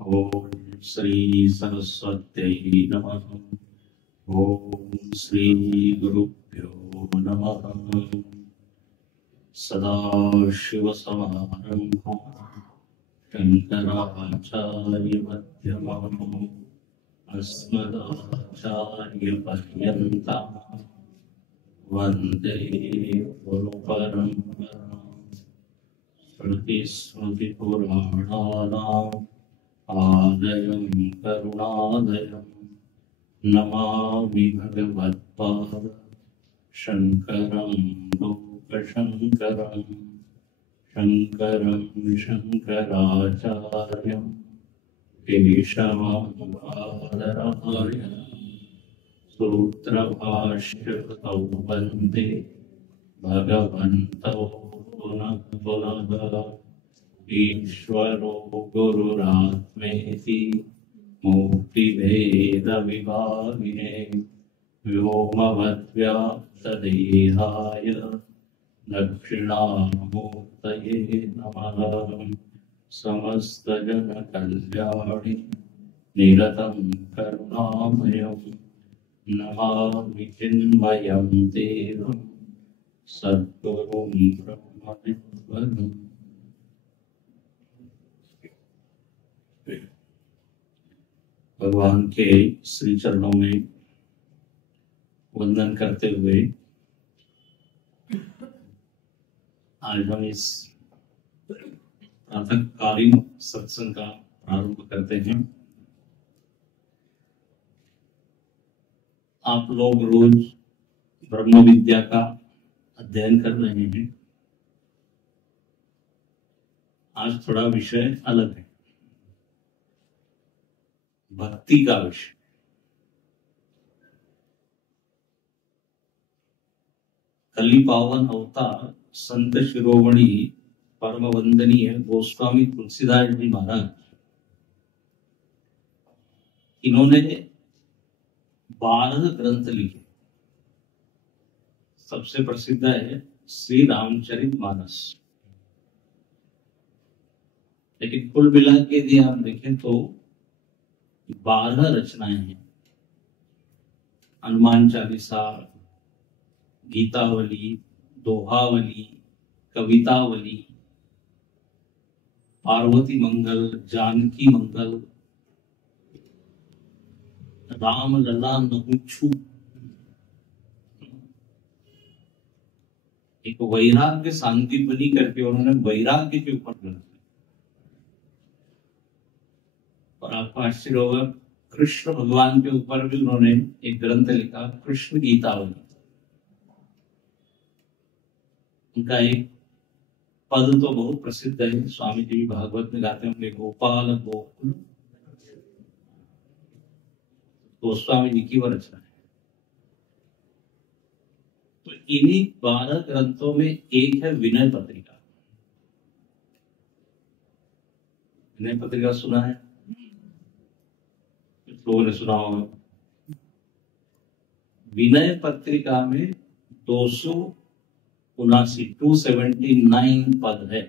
ओम श्री सरस्वत्यै नमः। ओम श्री गुरुभ्यो नमः। सदाशिवसमारम्भां शङ्कराचार्यमध्यमाम् अस्मदाचार्यपर्यन्तां वन्दे गुरुपरम्पराम्। श्रुतिस्मृतिपुराणानाम् आलयं करुणालयं नमामि भगवत्पाद शङ्करं लोकशङ्करं। शङ्करं शङ्कराचार्यं केशवं बादरायणं सूत्रभाष्यकृतौ वन्दे भगवन्तौ पुनः पुनः। ईश्वरो गुरुरात्मेति मूर्तिभेदविभागिने व्योमवद्व्याप्तदेहाय दक्षिणामूर्तये नमः। समस्तजनकल्याणि निरतं करुणामयं नमामि चिन्मयं देवं सद्गुरुं ब्रह्मविद्वरम्। भगवान के श्री चरणों में वंदन करते हुए आज हम इस प्रातःकालीन सत्संग का प्रारंभ करते हैं। आप लोग रोज ब्रह्म विद्या का अध्ययन कर रहे हैं। आज थोड़ा विषय अलग है, भक्ति का विषय। कली पावन अवतार संत शिरोमणि परम वंदनीय गोस्वामी तुलसीदास जी महाराज, इन्होंने 12 ग्रंथ लिखे। सबसे प्रसिद्ध है श्री रामचरितमानस, लेकिन कुल मिला के यदि आप देखें तो 12 रचनाएं हैं। हनुमान चालीसा, गीतावली, दोहावली, कवितावली, पार्वती मंगल, जानकी मंगल, राम लला नहुछु, एक वैराग्य सांदीपनी करके उन्होंने वैराग्य के ऊपर ग्रंथ। और आपको आश्चर्य होगा, कृष्ण भगवान के ऊपर भी उन्होंने एक ग्रंथ लिखा, कृष्ण गीतावली। उनका एक पद तो बहुत प्रसिद्ध है, स्वामी जी भागवत में गाते होंगे, गोपाल गोकुल। गोस्वामी जी की वह रचना है। तो इन्हीं 12 ग्रंथों में एक है विनय पत्रिका। विनय पत्रिका सुना है? लोगों ने सुना होगा। विनय पत्रिका में 279 पद है।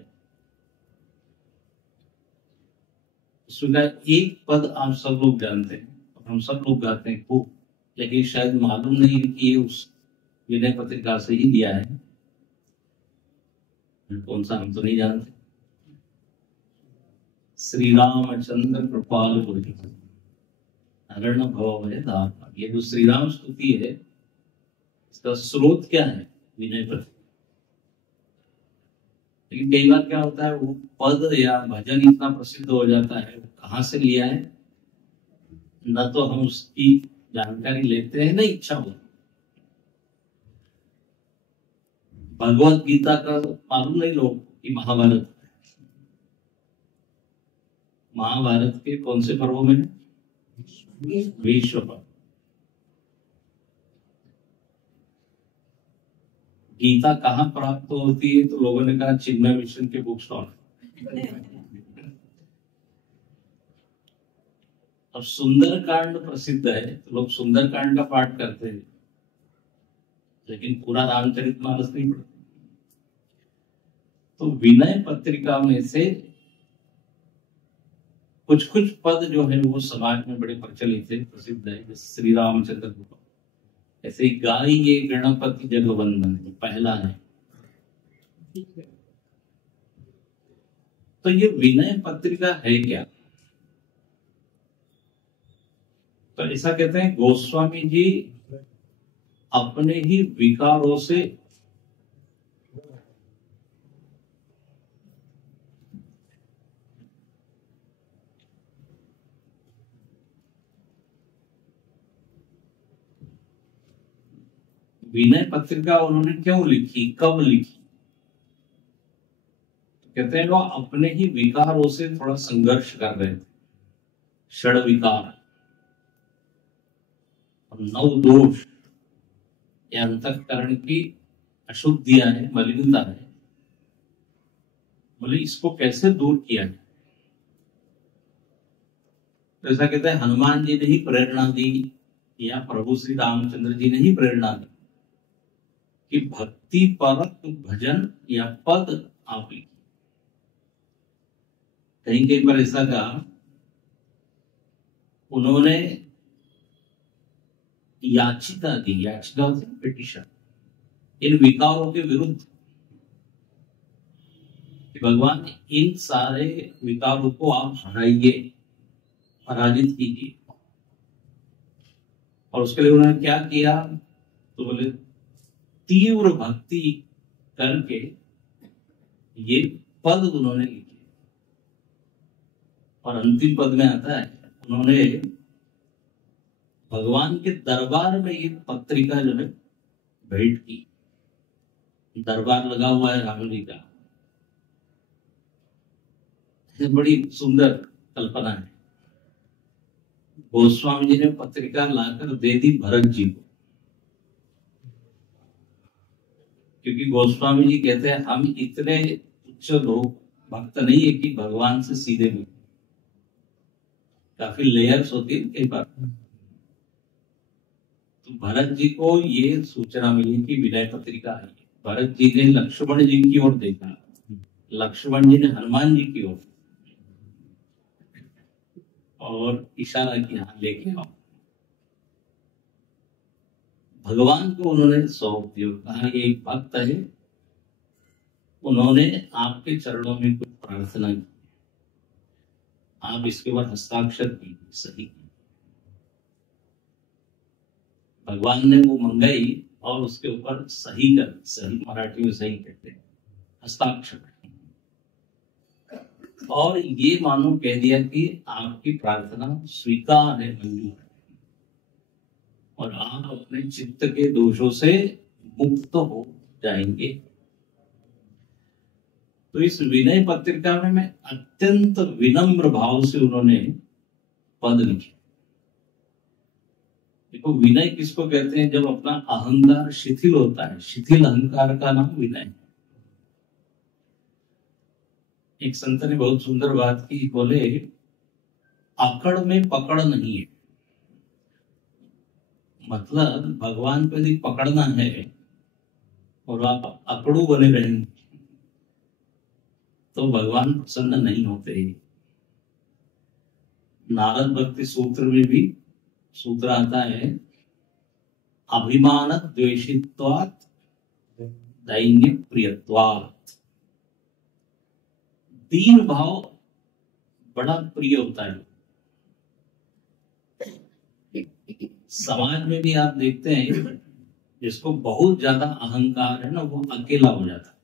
उसमें एक पद आप सब लोग जानते हैं, हम सब लोग गाते हैं खूब, लेकिन शायद मालूम नहीं है कि ये उस विनय पत्रिका से ही दिया है। कौन सा हम तो नहीं जानते। श्री रामचंद्र कृपाल गुरु हरण भव है धारण। ये जो श्री राम स्तुति है, इसका स्रोत क्या है? विनय पत्रिका। लेकिन कई बार क्या होता है, वो पद या भजन इतना प्रसिद्ध हो जाता है, वो कहाँ से लिया है न तो हम उसकी जानकारी लेते हैं, न इच्छा होती। भगवत गीता का मालूम नहीं लोग कि महाभारत के कौन से पर्वों में? विश्व पर्व। गीता कहाँ प्राप्त होती है? तो लोगों ने कहा चिन्मय मिशन के बुक स्टॉल। अब सुंदरकांड प्रसिद्ध है तो लोग सुंदरकांड का पाठ करते हैं, लेकिन पूरा रामचरितमानस नहीं पढ़ते। तो विनय पत्रिका में से कुछ कुछ पद जो है वो समाज में बड़े प्रचलित है, प्रसिद्ध है, जैसे श्री रामचंद्र को, ऐसे ही गाइए गणपति जगवंदन पहला है। तो ये विनय पत्रिका है क्या? तो ऐसा कहते हैं गोस्वामी जी अपने ही विकारों से विनय पत्रिका उन्होंने क्यों लिखी, कब लिखी? तो कहते हैं वो अपने ही विकारों से थोड़ा संघर्ष कर रहे थे, षड विकार और नौ दोष, या अंतःकरण की अशुद्धियां है, मलिनता है, बोले इसको कैसे दूर किया जाए। तो ऐसा कहते हैं हनुमान जी ने ही प्रेरणा दी, या प्रभु श्री रामचंद्र जी ने ही प्रेरणा दी कि भक्ति परक भजन या पद आप लिखिए। कहीं कहीं पर ऐसा कहा, उन्होंने याचिका दी, याचिका होती है पिटीशन, इन विकारों के विरुद्ध कि भगवान इन सारे विकारों को आप हटाइए, पराजित कीजिए। और उसके लिए उन्होंने क्या किया? तो बोले तीव्र भक्ति करके ये पद उन्होंने लिखे। और अंतिम पद में आता है उन्होंने भगवान के दरबार में ये पत्रिका जो है भेंट की। दरबार लगा हुआ है राम जी का, बड़ी सुंदर कल्पना है। गोस्वामी जी ने पत्रिका लाकर दे दी भरत जी को, क्योंकि गोस्वामी जी कहते हैं हम इतने उच्च लोग भक्त नहीं है कि भगवान से सीधे मिले, काफी लेयर्स होती है कई बार। तो भरत जी को ये सूचना मिली कि विनय पत्रिका आई है। भरत जी ने लक्ष्मण जी की ओर देखा, लक्ष्मण जी ने हनुमान जी की ओर और इशारा किया लेके आओ। भगवान को उन्होंने सौंप दिया, कहा ये एक भक्त है, उन्होंने आपके चरणों में कुछ प्रार्थना की, आप इसके ऊपर हस्ताक्षर कीजिए, सही कीजिए। भगवान ने वो मंगाई और उसके ऊपर सही कर, सही मराठी में सही कहते हैं, हस्ताक्षर, और ये मानो कह दिया कि आपकी प्रार्थना स्वीकार है, मंजूर है, और आप अपने चित्त के दोषों से मुक्त हो जाएंगे। तो इस विनय पत्रिका में मैं अत्यंत विनम्र भाव से उन्होंने पद लिखे। देखो विनय किसको कहते हैं? जब अपना अहंकार शिथिल होता है, शिथिल अहंकार का नाम विनय है। एक संत ने बहुत सुंदर बात की, बोले अकड़ में पकड़ नहीं है। मतलब भगवान को यदि पकड़ना है और आप अकड़ू बने रहेंगे तो भगवान प्रसन्न नहीं होते। नारद भक्ति सूत्र में भी सूत्र आता है, अभिमान द्वेषित्वात् दैन्य प्रियत्वात्। दीन भाव बड़ा प्रिय होता है। समाज में भी आप देखते हैं जिसको बहुत ज्यादा अहंकार है ना, वो अकेला हो जाता है,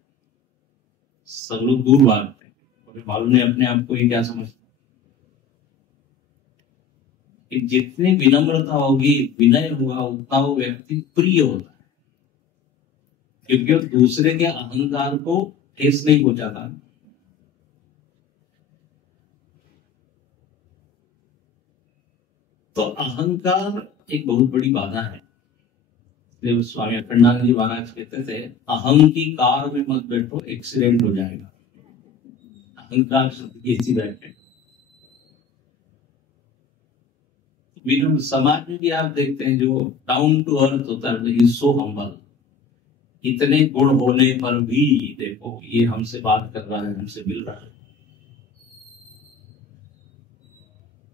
सब लोग दूर भागते हैं, और मालूम नहीं अपने आप को ये क्या समझते। कि जितनी विनम्रता होगी, विनय होगा, उतना वो व्यक्ति प्रिय होता है, क्योंकि वो दूसरे के अहंकार को ठेस नहीं पहुंचाता। तो अहंकार एक बहुत बड़ी बाधा है। जब स्वामी अखंडानंद जी महाराज कहते थे, अहम की कार में मत बैठो, एक्सीडेंट हो जाएगा। अहंकार ऐसी बैठे। समाज में भी आप देखते हैं जो डाउन टू अर्थ होता है, सो हम्बल, इतने गुण होने पर भी देखो ये हमसे बात कर रहा है, हमसे मिल रहा है।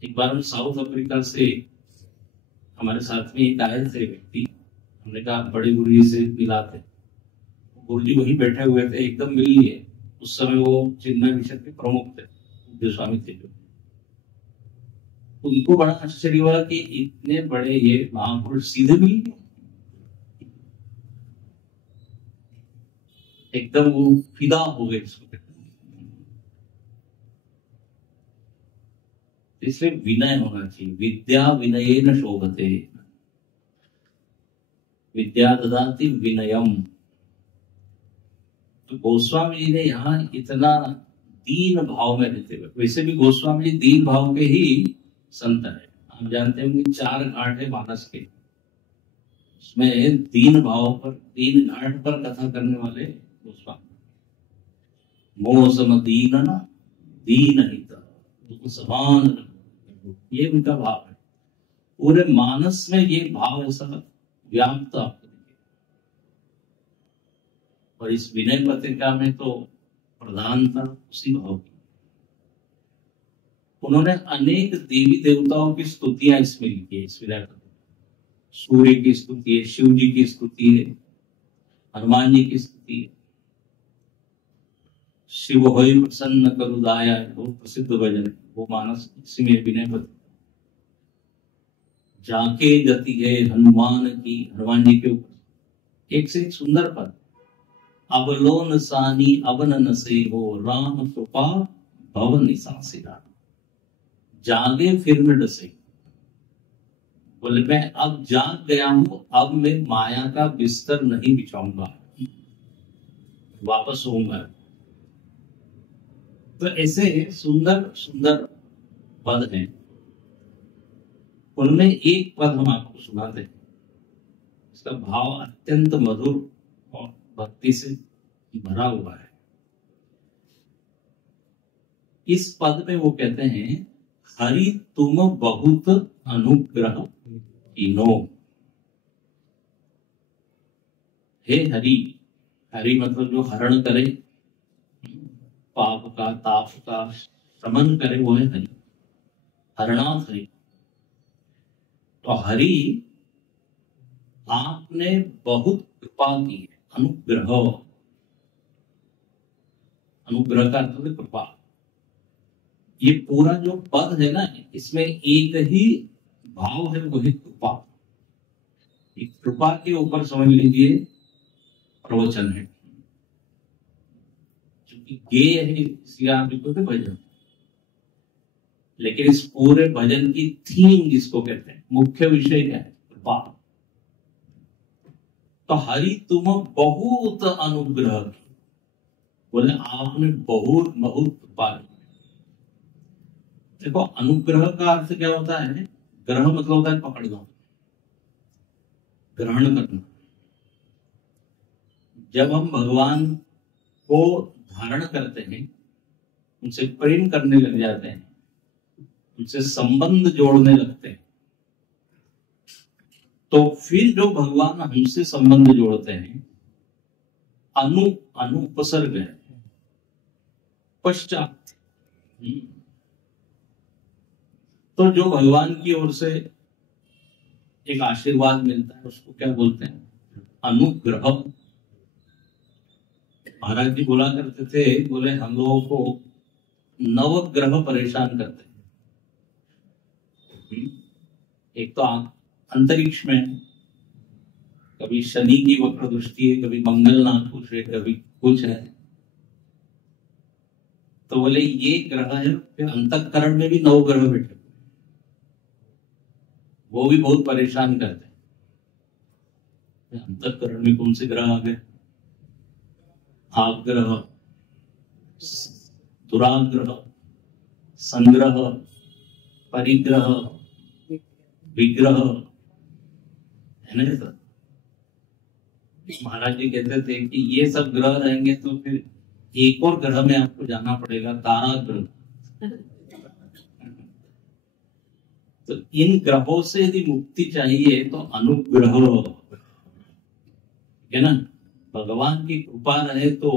एक बार हम साउथ अफ्रीका से, हमारे साथ में एक आए थे व्यक्ति, हमने कहा बड़े गुरु जी से मिलाते। गुरु जी वहीं बैठे हुए थे, एकदम मिल लिए। उस समय वो चिन्मय मिशन के प्रमुख थे, जो स्वामी थे। जो उनको बड़ा आश्चर्य हुआ कि इतने बड़े ये महापुरुष सीधे मिल गए। एकदम वो फिदा हो गए इसको। इसलिए विनय होना चाहिए। विद्या विनयेन शोभते, विद्या ददाति विनयम। तो गोस्वामी जी ने यहाँ इतना दीन भाव में रहते हुए, वैसे भी गोस्वामी जी दीन भाव के ही संत है। आप जानते होंगे 4 घाट है मानस के, उसमें दीन भाव पर, दीन घाट पर कथा करने वाले गोस्वामी। मोह सम दीन न दीन हित समान, ये उनका भाव है। पूरे मानस में ये भाव ऐसा व्याप्त आपको दिखेगा। और इस विनय पत्रिका में तो प्रधानता उसी भाव की। उन्होंने अनेक देवी देवताओं की स्तुतियां इसमें लिखी है। इस विनय पत्रिका सूर्य की स्तुति है, शिव जी की स्तुति है, हनुमान जी की स्तुति है। शिव होय प्रसन्न करुदाया, बहुत प्रसिद्ध भजन है वो मानस, इसी में विनय पत्रिका। जाके गति है हनुमान की, हनुमान जी के ऊपर एक से एक सुंदर पद। अवलोन सानी अवन नसे हो, राम कृपा भवन निसासिरा। जागे फिर न डसे, बोले मैं अब जाग गया हूं, अब मैं माया का बिस्तर नहीं बिछाऊंगा, वापस होऊंगा। तो ऐसे सुंदर सुंदर पद हैं। उनमें एक पद हम आपको सुनाते हैं, इसका भाव अत्यंत मधुर और भक्ति से भरा हुआ है। इस पद में वो कहते हैं, हरि तुम बहुत अनुग्रह कीनो। हे हरि, हरि मतलब जो हरण करे, पाप का ताप का शमन करे, वो है हरि, हरणार्थ हरि। तो हरि आपने बहुत कृपा की है, अनुग्रह, अनुग्रह का अर्थ है कृपा। ये पूरा जो पद है ना, इसमें एक ही भाव है, वही कृपा। कृपा के ऊपर समझ लीजिए प्रवचन है, क्योंकि गेय है इसलिए आप लिखोगे भजन। लेकिन इस पूरे भजन की थीम जिसको कहते हैं, मुख्य विषय क्या है? कृपा। तो हरि तुम बहुत अनुग्रह की, बोले आपने बहुत बहुत कृपा की। देखो अनुग्रह का अर्थ क्या होता है? ग्रह मतलब होता है पकड़ना, ग्रहण करना। जब हम भगवान को धारण करते हैं, उनसे प्रेम करने लग जाते हैं, उनसे संबंध जोड़ने लगते हैं, तो फिर जो भगवान हमसे संबंध जोड़ते हैं, अनुपसर्ग है, पश्चात। तो जो भगवान की ओर से एक आशीर्वाद मिलता है, उसको क्या बोलते हैं? अनुग्रह। महाराज जी बोला करते थे, बोले हम लोगों को नवग्रह परेशान करते हैं। एक तो अंतरिक्ष में कभी शनि की वक्र दृष्टि है, कभी मंगल नाखुश है, कभी कुछ है। तो बोले ये ग्रह है। फिर अंतःकरण में भी 9 ग्रह बैठे, वो भी बहुत परेशान करते हैं। अंतःकरण में कौन से ग्रह आ गए? आग्रह, दुराग्रह, संग्रह, परिग्रह, विग्रह, है ना सर? महाराज जी कहते थे कि ये सब ग्रह रहेंगे तो फिर एक और ग्रह में आपको जाना पड़ेगा, तारा ग्रह। तो इन ग्रहों से यदि मुक्ति चाहिए तो अनुग्रह, है ना? भगवान की कृपा रहे तो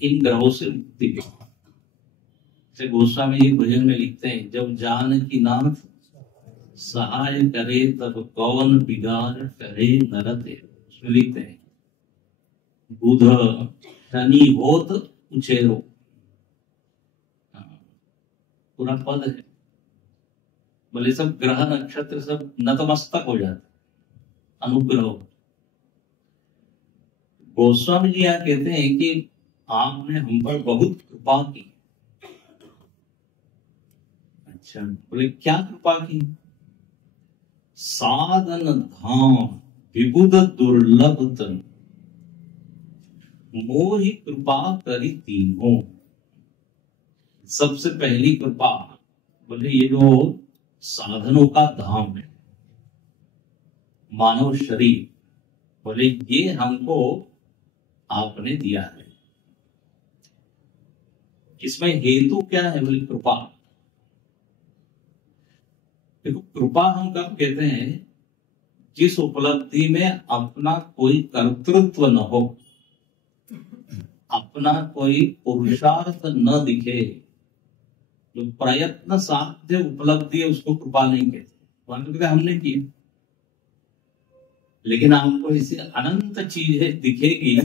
इन ग्रहों से मुक्ति। से गोस्वामी जी भजन में लिखते हैं, जब जान की नाथ सहाय करे तब कौन बिगाड़ करे नरते। उसमें लिखते हैं, बुध शनि होत उचेरो, पूरा पद है। बोले सब ग्रह नक्षत्र सब नतमस्तक हो जाते अनुग्रह। गोस्वामी जी यहाँ कहते हैं कि आपने हम पर बहुत कृपा की। अच्छा, बोले क्या कृपा की? साधन धाम विबुध दुर्लभ तन मोहि कृपा करी तीनों। सबसे पहली कृपा, बोले ये जो साधनों का धाम है, मानव शरीर, बोले ये हमको आपने दिया है। इसमें हेतु क्या है? बोले कृपा। देखो, कृपा हम कब कहते हैं? जिस उपलब्धि में अपना कोई कर्तृत्व न हो, अपना कोई पुरुषार्थ न दिखे, जो प्रयत्न साध्य उपलब्धि है उसको कृपा नहीं कहते। कहते हमने की, लेकिन आपको ऐसी अनंत चीजें दिखेगी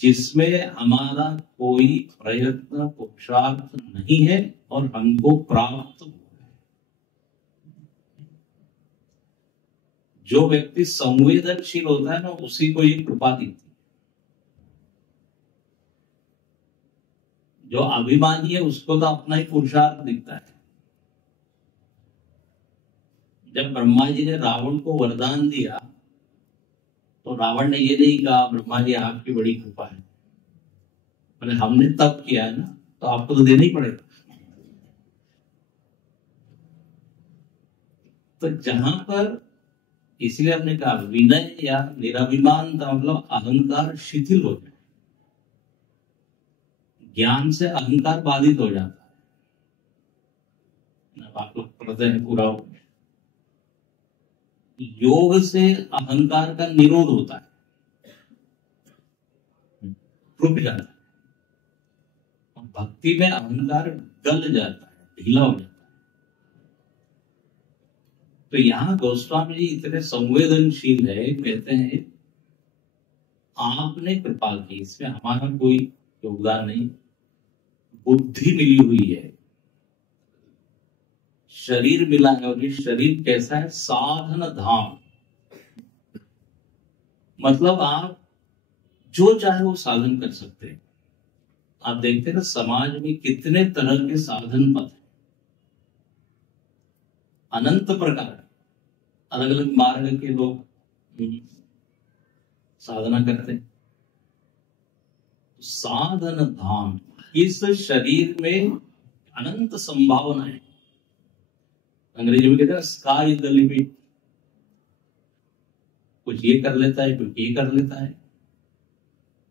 जिसमें हमारा कोई प्रयत्न पुरुषार्थ नहीं है और हमको प्राप्त हुआ। जो व्यक्ति संवेदनशील होता है ना, उसी को ये कृपा दिखती है। जो अभिमानी है उसको तो अपना ही पुरुषार्थ दिखता है। जब ब्रह्मा जी ने रावण को वरदान दिया तो रावण ने ये नहीं कहा ब्रह्मा जी आपकी बड़ी कृपा है, मैंने हमने तब किया है ना, तो आपको तो देना ही पड़ेगा। तो जहां पर, इसलिए हमने कहा विनय या निराभिमान का मतलब अहंकार शिथिल हो जाए। ज्ञान से अहंकार बाधित हो जाता है। आप लोग पढ़ते हैं पूरा, योग से अहंकार का निरोध होता है, रुक जाता है। और भक्ति में अहंकार गल जाता है, ढीला हो जाता है। तो यहाँ गोस्वामी जी इतने संवेदनशील है, कहते हैं आपने कृपा की, इसमें हमारा कोई योगदान नहीं। बुद्धि मिली हुई है, शरीर मिला है, और ये शरीर कैसा है? साधन धाम, मतलब आप जो चाहे वो साधन कर सकते हैं। आप देखते हैं ना समाज में कितने तरह के साधन पथ हैं, अनंत प्रकार, अलग अलग मार्ग के लोग साधना करते हैं। साधन धाम, इस शरीर में अनंत संभावना है। अंग्रेजी में कहते हैं स्काई इज द लिमिट। कुछ ये कर लेता है, कुछ ये कर लेता है।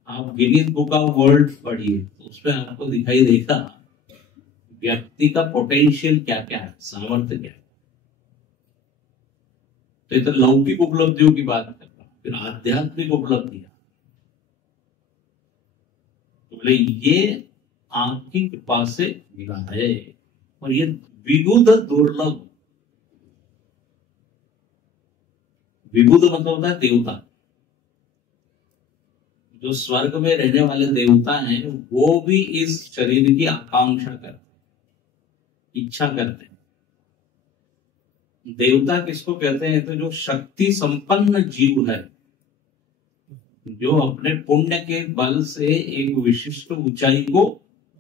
आप गिनीज बुक ऑफ वर्ल्ड पढ़िए तो उसमें आपको दिखाई देगा व्यक्ति का पोटेंशियल क्या क्या है, सामर्थ्य क्या है। तो इधर लौकिक उपलब्धियों की बात कर रहा हूं, फिर आध्यात्मिक उपलब्धियां। तो बोले ये आपकी कृपा से मिला है, और ये विबुध दुर्लभ। विबुध मतलब होता है देवता। जो स्वर्ग में रहने वाले देवता हैं वो भी इस शरीर की आकांक्षा करते, इच्छा करते हैं। देवता किसको कहते हैं? तो जो शक्ति संपन्न जीव है, जो अपने पुण्य के बल से एक विशिष्ट ऊंचाई को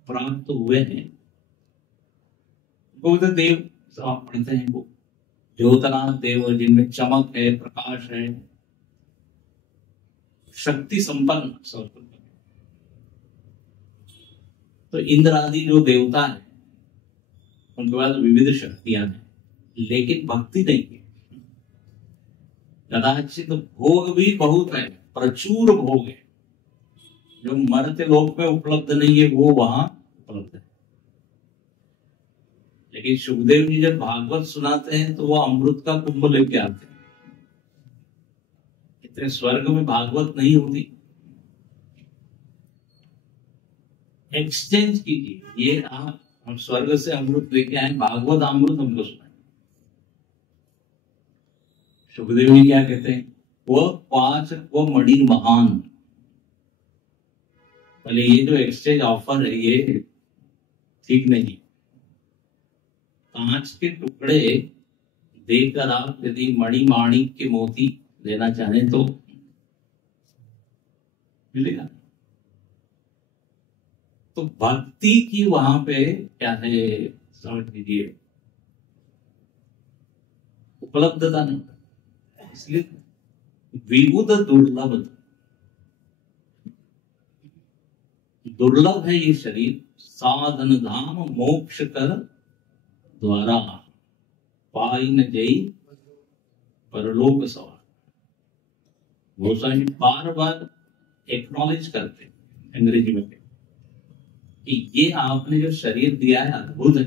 प्राप्त हुए हैं, वो देव आप पढ़ते हैं। वो ज्योतनाथ देव, जिनमें चमक है, प्रकाश है, शक्ति संपन्न। तो इंद्र आदि जो देवता है उनके पास विविध शक्तियां हैं, लेकिन भक्ति नहीं है। कदाचित भोग भी बहुत है, प्रचुर भोग है, जो मर्त्य लोक में उपलब्ध नहीं है वो वहां उपलब्ध है। लेकिन सुखदेव जी जब भागवत सुनाते हैं तो वो अमृत का कुंभ लेके आते हैं। इतने स्वर्ग में भागवत नहीं होती, एक्सचेंज कीजिए। ये आप हम स्वर्ग से अमृत लेके आए, भागवत अमृत हमको सुनाए। सुखदेव जी क्या कहते हैं, वो मणि महान। बोले ये जो एक्सचेंज ऑफर है ये ठीक नहीं। कांच के टुकड़े देकर आप यदि मणि माणिक के मोती लेना चाहें तो मिलेगा। तो भक्ति की वहां पे क्या है समझ लीजिए, उपलब्धता नहीं, इसलिए विबुध दुर्लभ। दुर्लभ है ये शरीर, साधन धाम मोक्ष कर द्वारा पाई न जई परलोक सवार। गोस्वामी बार बार एक्नॉलेज करते अंग्रेजी में कि ये आपने जो शरीर दिया है अद्भुत है।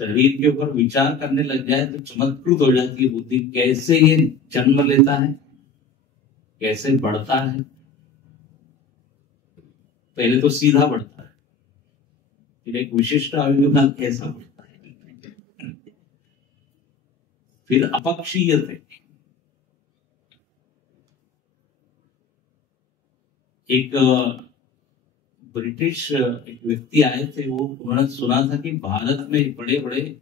शरीर के ऊपर विचार करने लग जाए तो चमत्कृत हो जाती है बुद्धि, कैसे ये जन्म लेता है, कैसे बढ़ता है। पहले तो सीधा बढ़ता है, फिर एक विशिष्ट आयु के बाद कैसा बढ़ता है, फिर अपक्षीयते। एक ब्रिटिश एक व्यक्ति आए थे, वो उन्होंने सुना था कि भारत में बड़े बड़े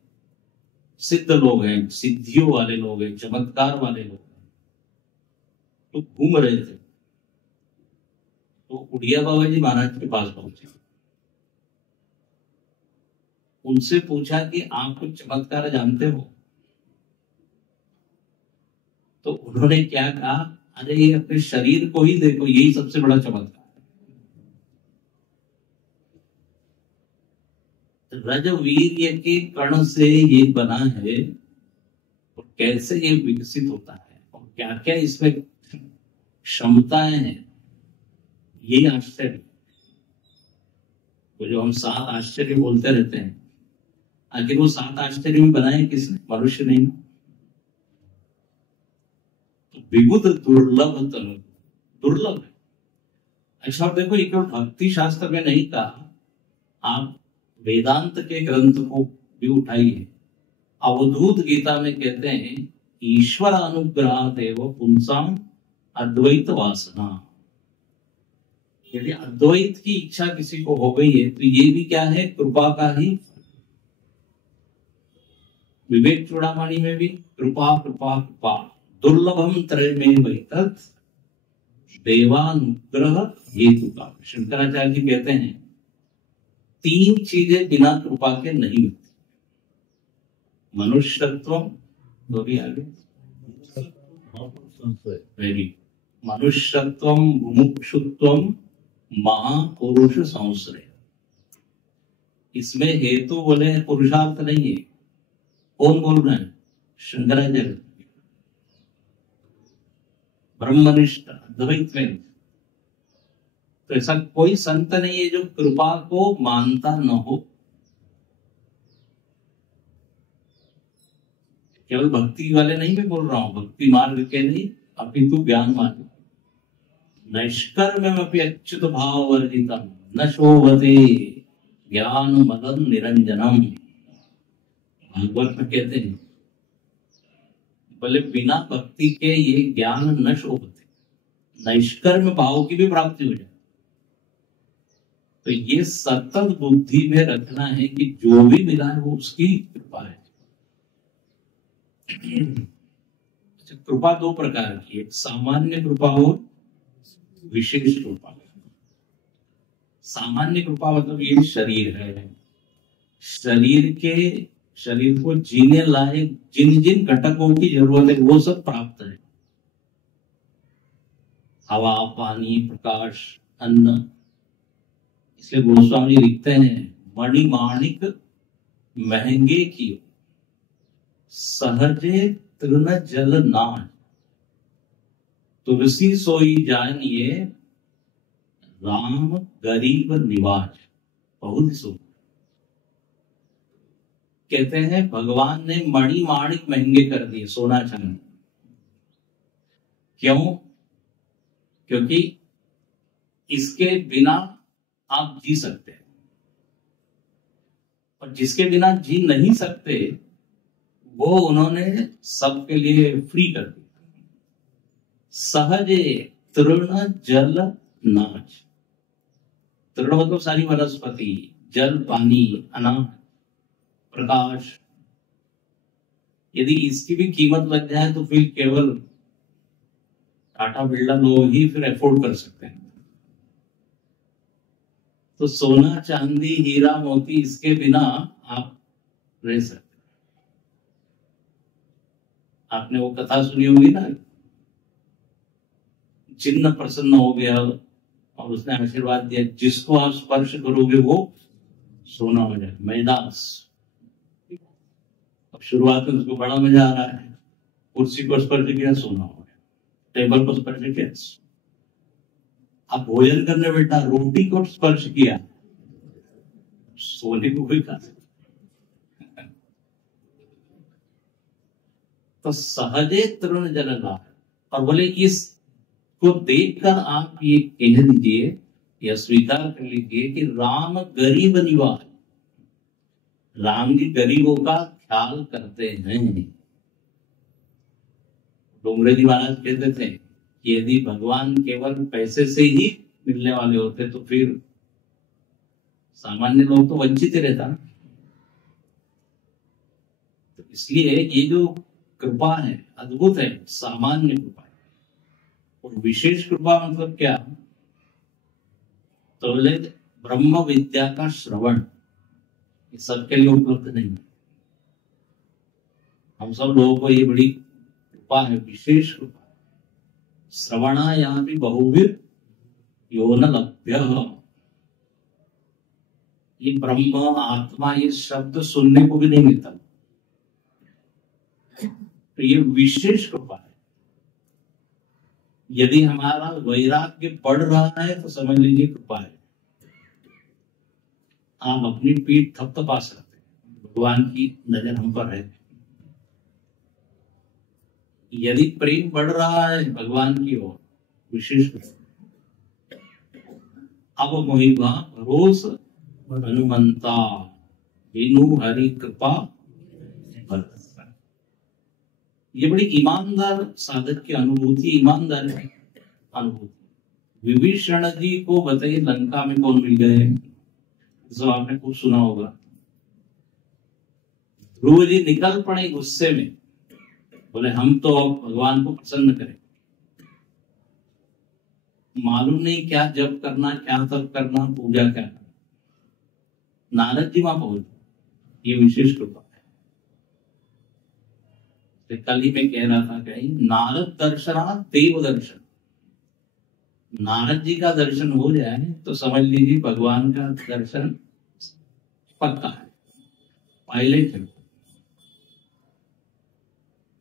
सिद्ध लोग हैं, सिद्धियों वाले लोग हैं, चमत्कार वाले लोग हैं, तो घूम रहे थे। तो उड़िया बाबा जी महाराज के पास पहुंचे, उनसे पूछा कि आप कुछ चमत्कार जानते हो? तो उन्होंने क्या कहा, अरे ये अपने शरीर को ही देखो, यही सबसे बड़ा चमत्कार। रजवीर्य के कण से ये बना है, और कैसे ये विकसित होता है और क्या क्या इसमें क्षमताएं हैं, यही आश्चर्य। वो जो हम 7 आश्चर्य बोलते रहते हैं, आखिर वो 7 आश्चर्य भी बनाए किसने? मनुष्य नहीं। विबुध दुर्लभ तनु, दुर्लभ है। अच्छा देखो, ये केवल भक्ति शास्त्र में नहीं कहा, आप वेदांत के ग्रंथ को भी उठाइए। अवधूत गीता में कहते हैं, ईश्वर अनुग्रह देव पुंसाम अद्वैत वासना। यदि अद्वैत की इच्छा किसी को हो गई है तो ये भी क्या है? कृपा का ही। विवेक चूड़ामणि में भी कृपा कृपा कृपा दुर्लभम त्रय में वैतत देवानुग्रह हेतु का। शंकराचार्य जी कहते हैं 3 चीजें बिना कृपा के नहीं होती। मनुष्यत्व, वो भी आगे मनुष्यत्व, मुमुक्षुत्व, महापुरुष संश्रय। इसमें हेतु बोले पुरुषार्थ नहीं है। कौन बोल रहे हैं? शंकराचार्य। ब्रह्मनिष्ठ अद्वैत में तो ऐसा कोई संत नहीं है जो कृपा को मानता न हो। केवल भक्ति वाले नहीं मैं बोल रहा हूं, भक्ति मार्ग के नहीं, अपितु ज्ञान मार्ग। नैष्कर्म्यमपि अच्युत भाव वर्जितम न शोभते ज्ञान मदन निरंजनम। भागवत में कहते हैं, बोले बिना भक्ति के ये ज्ञान न शोभते, नैष्कर्म्य भाव की भी प्राप्ति हो जाए। तो ये सतत बुद्धि में रखना है कि जो भी मिला है वो उसकी कृपा है। कृपा 2 प्रकार की है, सामान्य कृपा और विशेष कृपा। सामान्य कृपा मतलब ये शरीर है, शरीर को जीने लायक जिन जिन घटकों की जरूरत है वो सब प्राप्त है। हवा, पानी, प्रकाश, अन्न। इसलिए गोस्वामी लिखते हैं, मणिमाणिक महंगे की सहजे तृण जल नाज, तुलसी सोई जानिए राम गरीब निवाज। बहुत ही सुंदर कहते हैं, भगवान ने मणि माणिक महंगे कर दिए, सोना चांदी। क्यों? क्योंकि इसके बिना आप जी सकते हैं, और जिसके बिना जी नहीं सकते वो उन्होंने सबके लिए फ्री कर दिया। सहजे तृण जल नाच। तृण मतलब सारी वनस्पति, जल पानी, अनाज, प्रकाश। यदि इसकी भी कीमत लग जाए तो फिर केवल टाटा बिरला लोग ही फिर अफोर्ड कर सकते हैं। तो सोना चांदी हीरा मोती इसके बिना आप रह सकते। आपने वो कथा सुनी होगी ना, चिन्ह प्रसन्न हो गया और उसने आशीर्वाद दिया, जिसको आप स्पर्श करोगे वो सोना हो जाए, मैदास। अब शुरुआत में उसको बड़ा मजा आ रहा है, कुर्सी को स्पर्श किया सोना हो गया, टेबल को स्पर्श किया। अब भोजन करने बैठा, रोटी को स्पर्श किया, सोने को भी खा सकता। तो सहजे तृण जल लाभ। और बोले इसको देखकर आप ये कह दीजिए या स्वीकार कर लीजिए कि राम गरीब निवास, राम जी गरीबों का ख्याल करते हैं। डोंगरे जी महाराज कहते थे कि यदि भगवान केवल पैसे से ही मिलने वाले होते तो फिर सामान्य लोग तो वंचित ही रहता। तो इसलिए ये जो कृपा है अद्भुत है, सामान्य कृपा है। और विशेष कृपा मतलब क्या? तो बोले ब्रह्म विद्या का श्रवण सबके लिए उपलब्ध नहीं है। हम सब लोगों को ये बड़ी कृपा है, विशेष कृपा। श्रवणा यहाँ भी बहुवीर यो न लभ्य। ये ब्रह्म आत्मा ये शब्द सुनने को भी नहीं मिलता। तो ये विशेष कृपा है। यदि हमारा वैराग्य बढ़ रहा है तो समझ लीजिए कृपा है। आप अपनी पीठ थपथपा सकते हैं, भगवान की नजर हम पर है। यदि प्रेम बढ़ रहा है भगवान की ओर, विशेष अब मोहिबा भरोस हनुमंता बिनु हरि कृपा। ये बड़ी ईमानदार साधक की अनुभूति, ईमानदार अनुभूति। विभीषण जी को बताइए लंका में कौन मिल गए, जो आपने कुछ सुना होगा। ध्रुव जी निकल पड़े गुस्से में, बोले हम तो भगवान को प्रसन्न करें। मालूम नहीं क्या जप करना, क्या तप करना, पूजा क्या करना। नारद जी वहां पहुंच, ये विशेष कृपा है। कल ही मैं कह रहा था कहीं, नारद दर्शना देव दर्शन। नारद जी का दर्शन हो जाए तो समझ लीजिए भगवान का दर्शन पक्का है, पहले थे।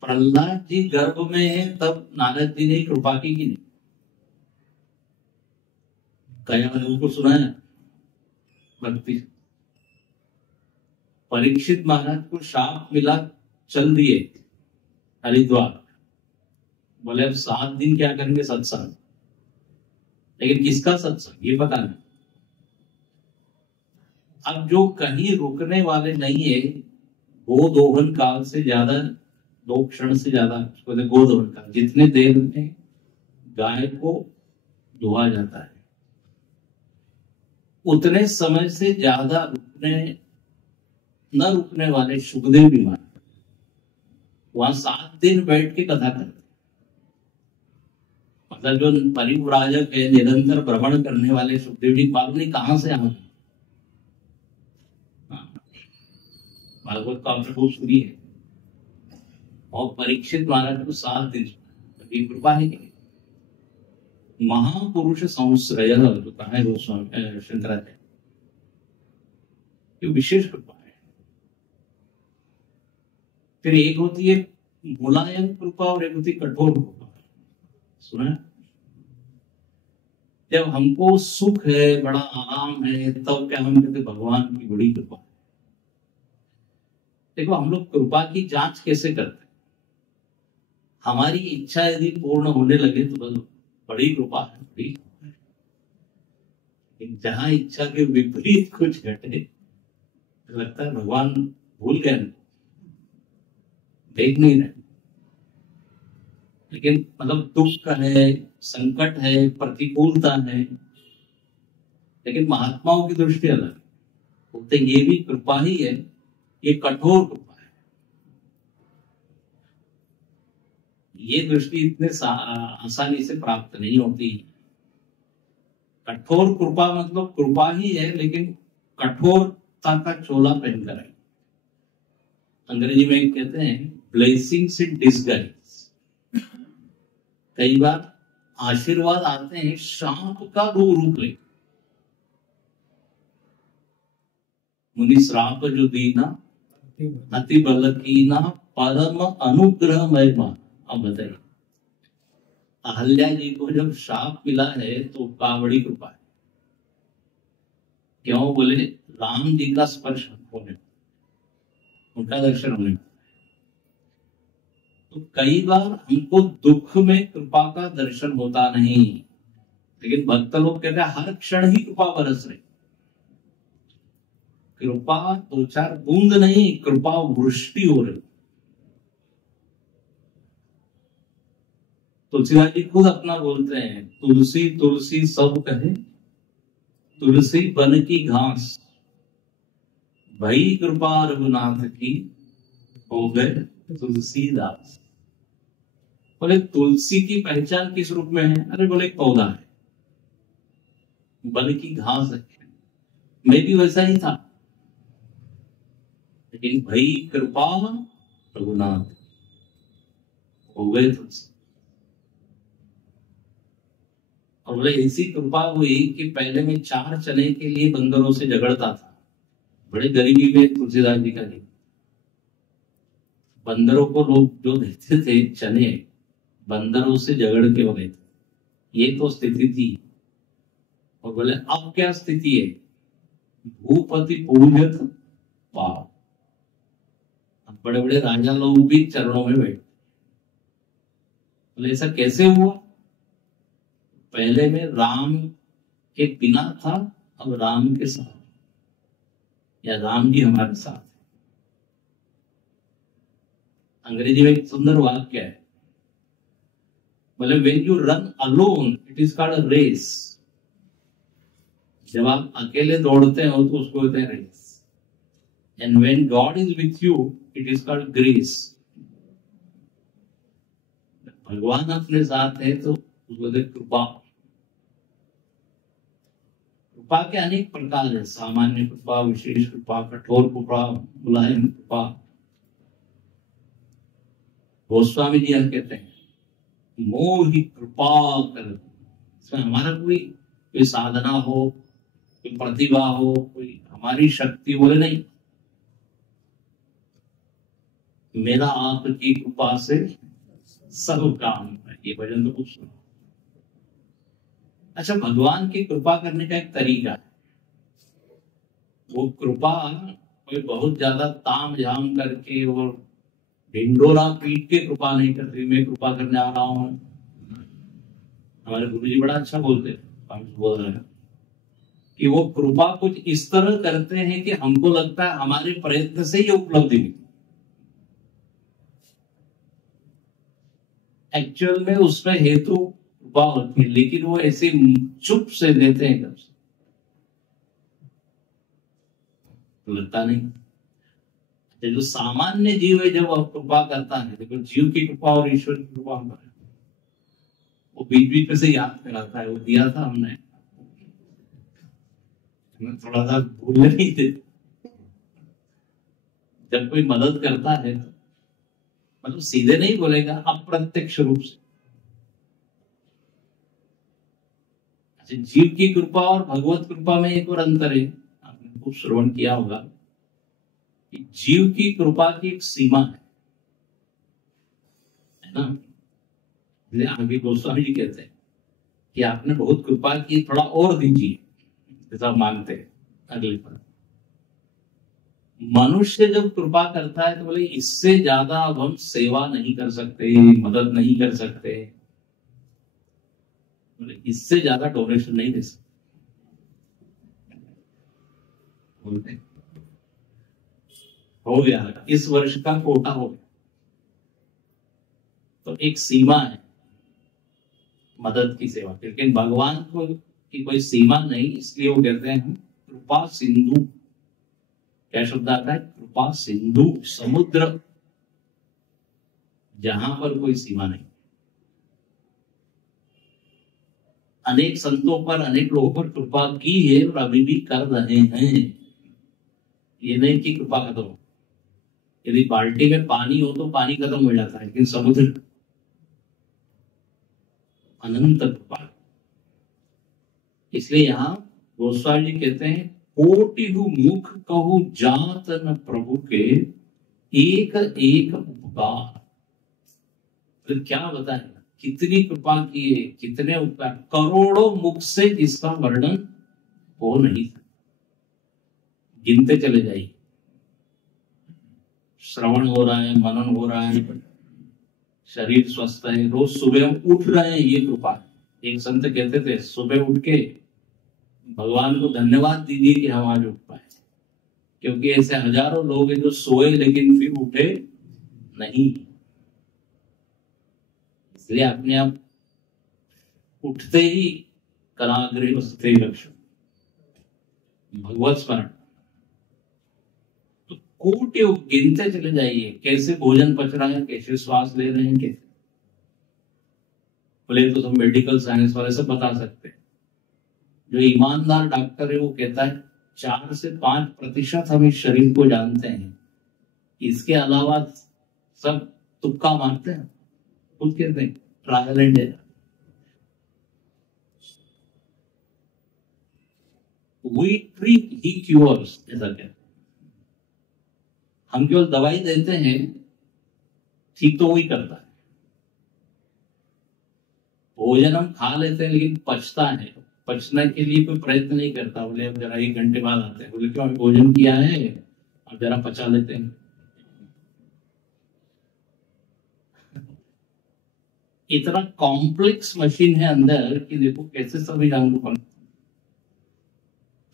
प्रहलाद जी गर्भ में है तब नारद जी ने कृपा की कि नहीं? कया उनको सुनाया भक्ति। परीक्षित महाराज को शाप मिला, चल दिए हरिद्वार, बोले अब 7 दिन क्या करेंगे सत्संग। लेकिन किसका सत्संग ये पता नहीं। अब जो कहीं रुकने वाले नहीं है, गोदोहन काल से ज्यादा, 2 क्षण से ज्यादा गोदोहन काल, जितने देर में गाय को धोआ जाता है उतने समय से ज्यादा न रुकने वाले सुखदेव भी मान वहां 7 दिन बैठ के कथा करते। मतलब जो परिव्राजक है, निरंतर भ्रमण करने वाले सुखदेव जी मालूम नहीं कहां से आए। भागवत का आपने खूब सुनी है। और परीक्षित महाराज को 7 दिन कृपा है कि महापुरुष संश्रय जो कहा है वो शंकराचार्य, ये विशेष कृपा है। फिर एक होती है मुलायम कृपा और एक होती है कठोर कृपा। सुना? जब हमको सुख है, बड़ा आराम है, तब क्या हम कहते भगवान की बड़ी कृपा। देखो हम लोग कृपा की जांच कैसे करते हैं? हमारी इच्छा यदि पूर्ण होने लगे तो बस बड़ी कृपा है, बड़ी। जहां इच्छा के विपरीत कुछ घटे तो लगता है भगवान भूल गए, देख नहीं रहे। लेकिन मतलब दुख है, संकट है, प्रतिकूलता है, लेकिन महात्माओं की दृष्टि अलग, बोलते ये भी कृपा ही है, ये कठोर कृपा है। ये दृष्टि इतने आसानी से प्राप्त नहीं होती। कठोर कृपा मतलब कृपा ही है, लेकिन कठोरता का चोला पहनकर है। अंग्रेजी में कहते हैं ब्लेसिंग्स इन डिस्गाइज। कई बार आशीर्वाद आते हैं शाप का रूप ले। मुनि श्राप जो दीना अति बल कीना परम अनुग्रह महिमा। अब बताइए, अहल्या जी को जब शाप मिला है तो का बड़ी कृपा है। क्यों बोले? राम जी का स्पर्श होने, उनका दर्शन होने। तो कई बार हमको दुख में कृपा का दर्शन होता नहीं, लेकिन भक्त लोग कहते हैं हर क्षण ही कृपा बरस रही। कृपा दो चार बूंद नहीं, कृपा वृष्टि हो रही। तुलसीदास जी खुद अपना बोलते हैं, तुलसी तुलसी सब कहे, तुलसी बन की घास, भई कृपा रघुनाथ की, हो गए तुलसीदास। बोले तुलसी की पहचान किस रूप में है? अरे बोले पौधा है, बन की घास है। मैं भी वैसा ही था, लेकिन भई कृपा रघुनाथ, हो गए तुलसी। और बोले ऐसी कृपा हुई कि पहले मैं 4 चने के लिए बंदरों से झगड़ता था। बड़े गरीबी में तुलसीदास जी का जीवन। बंदरों को लोग जो देते थे चने, बंदरों से झगड़ के हो गए थे। ये तो स्थिति थी। और बोले अब क्या स्थिति है? भूपति पूजत पाप। अब बड़े बड़े राजा लोग भी चरणों में बैठे। बोले ऐसा कैसे हुआ? पहले में राम के बिना था, अब राम के साथ, या राम जी हमारे साथ है। अंग्रेजी में एक सुंदर वाक्य है, बोले when you run alone it is called a race। जब आप अकेले दौड़ते हो तो उसको कहते हैं race. and when God is with you it is called grace। भगवान अपने साथ है तो उसको कहते हैं कृपा। कृपा के अनेक प्रकार है, सामान्य कृपा, विशेष कृपा, कठोर कृपा, मुलायम कृपा। गोस्वामी जी हम कहते हैं मोहि कृपा कर। इसमें हमारा कोई साधना हो, कोई प्रतिभा हो, कोई हमारी शक्ति बोले नहीं, मेरा आपकी कृपा से सब काम है। ये भजन तो कुछ सुनो। अच्छा, भगवान की कृपा करने का एक तरीका है। वो कृपा कोई बहुत ज्यादा ताम झाम करके और ढिंडोरा पीट के कृपा नहीं करती। मैं कृपा करने आ रहा हूं। हमारे गुरु जी बड़ा अच्छा बोलते बोल रहे हैं कि वो कृपा कुछ इस तरह करते हैं कि हमको लगता है हमारे प्रयत्न से ही उपलब्धि मिली। एक्चुअल में उसमें हेतु कृपा होती है, लेकिन वो ऐसे चुप से देते हैं कब से लगता नहीं। जो सामान्य जीव है जब कृपा करता है, देखो जीव की कृपा और ईश्वर की कृपा है, वो बीच बीच में से याद कराता है, वो दिया था हमने, थोड़ा सा भूल नहीं थे। जब कोई मदद करता है मतलब सीधे नहीं बोलेगा, अप्रत्यक्ष रूप से। अच्छा, जीव की कृपा और भगवत कृपा में एक और अंतर है, आपने खूब श्रवण किया होगा कि जीव की कृपा की एक सीमा है ना। आगे गोस्वामी जी कहते हैं कि आपने बहुत कृपा की, थोड़ा और दीजिए, जैसा मांगते हैं अगले पर। मनुष्य जब कृपा करता है तो बोले इससे ज्यादा अब हम सेवा नहीं कर सकते, मदद नहीं कर सकते, बोले इससे ज्यादा डोनेशन नहीं दे सकते। बोलते हैं। हो गया, इस वर्ष का कोटा हो गया। तो एक सीमा है मदद की सेवा, लेकिन भगवान को की कोई सीमा नहीं, इसलिए वो कहते हैं हम कृपा सिंधु। क्या शब्द आता है? कृपा सिंधु, समुद्र जहां पर कोई सीमा नहीं। अनेक संतों पर, अनेक लोगों पर कृपा की है और अभी भी कर रहे हैं। ये नहीं कि कृपा खत्म हो। यदि बाल्टी में पानी हो तो पानी खत्म हो जाता है, लेकिन समुद्र अनंत कृपा। इसलिए यहां गोस्वामी जी कहते हैं, कोटि मुख कहु जात न प्रभु के एक एक उपकार। तो क्या बताएं, कितनी कृपा की है, कितने उपकार, करोड़ों मुख से इसका वर्णन हो नहीं सकता। गिनते चले जाइए। श्रवण हो रहा है, मनन हो रहा है, शरीर स्वस्थ है, रोज सुबह हम उठ रहे हैं, ये कृपा है। एक संत कहते थे, सुबह उठ के भगवान को धन्यवाद दीजिए कि हम आज उठ पाए, क्योंकि ऐसे हजारों लोग हैं जो सोए लेकिन फिर उठे नहीं। इसलिए अपने आप उठते ही कराग्रे वसते लक्ष्य, भगवत स्मरण। तो कोटि गिनते चले जाइए, कैसे भोजन पच रहा है, कैसे श्वास ले रहे हैं, कैसे। बोले तो सब मेडिकल साइंस वाले सब बता सकते हैं। जो ईमानदार डॉक्टर है वो कहता है 4 से 5% हम इस शरीर को जानते हैं, इसके अलावा सब तुक्का मारते हैं। खुद कहते हैं trial and error. We treat he cures, ऐसा कहते हैं। हम केवल दवाई देते हैं, ठीक तो वही करता है। भोजन हम खा लेते हैं लेकिन पचता है, पचने के लिए कोई प्रयत्न नहीं करता। बोले अब जरा 1 घंटे बाद आते हैं, बोले क्यों, हम भोजन किया है, अब जरा पचा लेते हैं। इतना कॉम्प्लेक्स मशीन है अंदर कि देखो कैसे सभी अंग बन।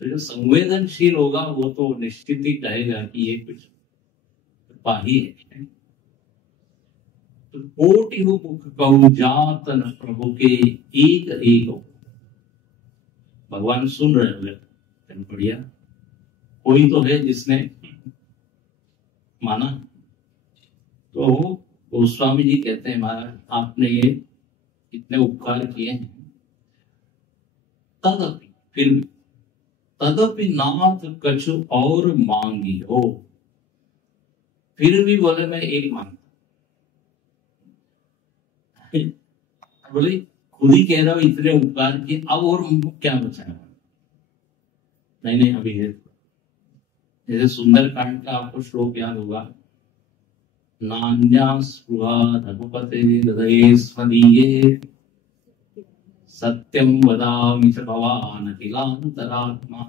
तो जो संवेदनशील होगा वो तो निश्चित ही कहेगा कि ये कुछ कृपा ही है। तो कोटि मुख कहु जात न प्रभु के एक एक हो। भगवान सुन रहे होंगे, बढ़िया, कोई तो है जिसने माना। तो गोस्वामी जी कहते हैं, महाराज आपने ये इतने उपकार किए हैं, तदपि फिर भी तदपि नाथ कछु और मांगी हो। फिर भी बोले मैं एक मांगता। बोले खुद ही कह रहा हूं इतने उपकार किए, अब और क्या बचाया। नहीं नहीं, अभी है। जैसे सुंदर कांड का आपको श्लोक याद होगा, नान्या स्पृहा रघुपते हृदये स्मदीये सत्यं वदामि च भवान् अखिलान्तरात्मा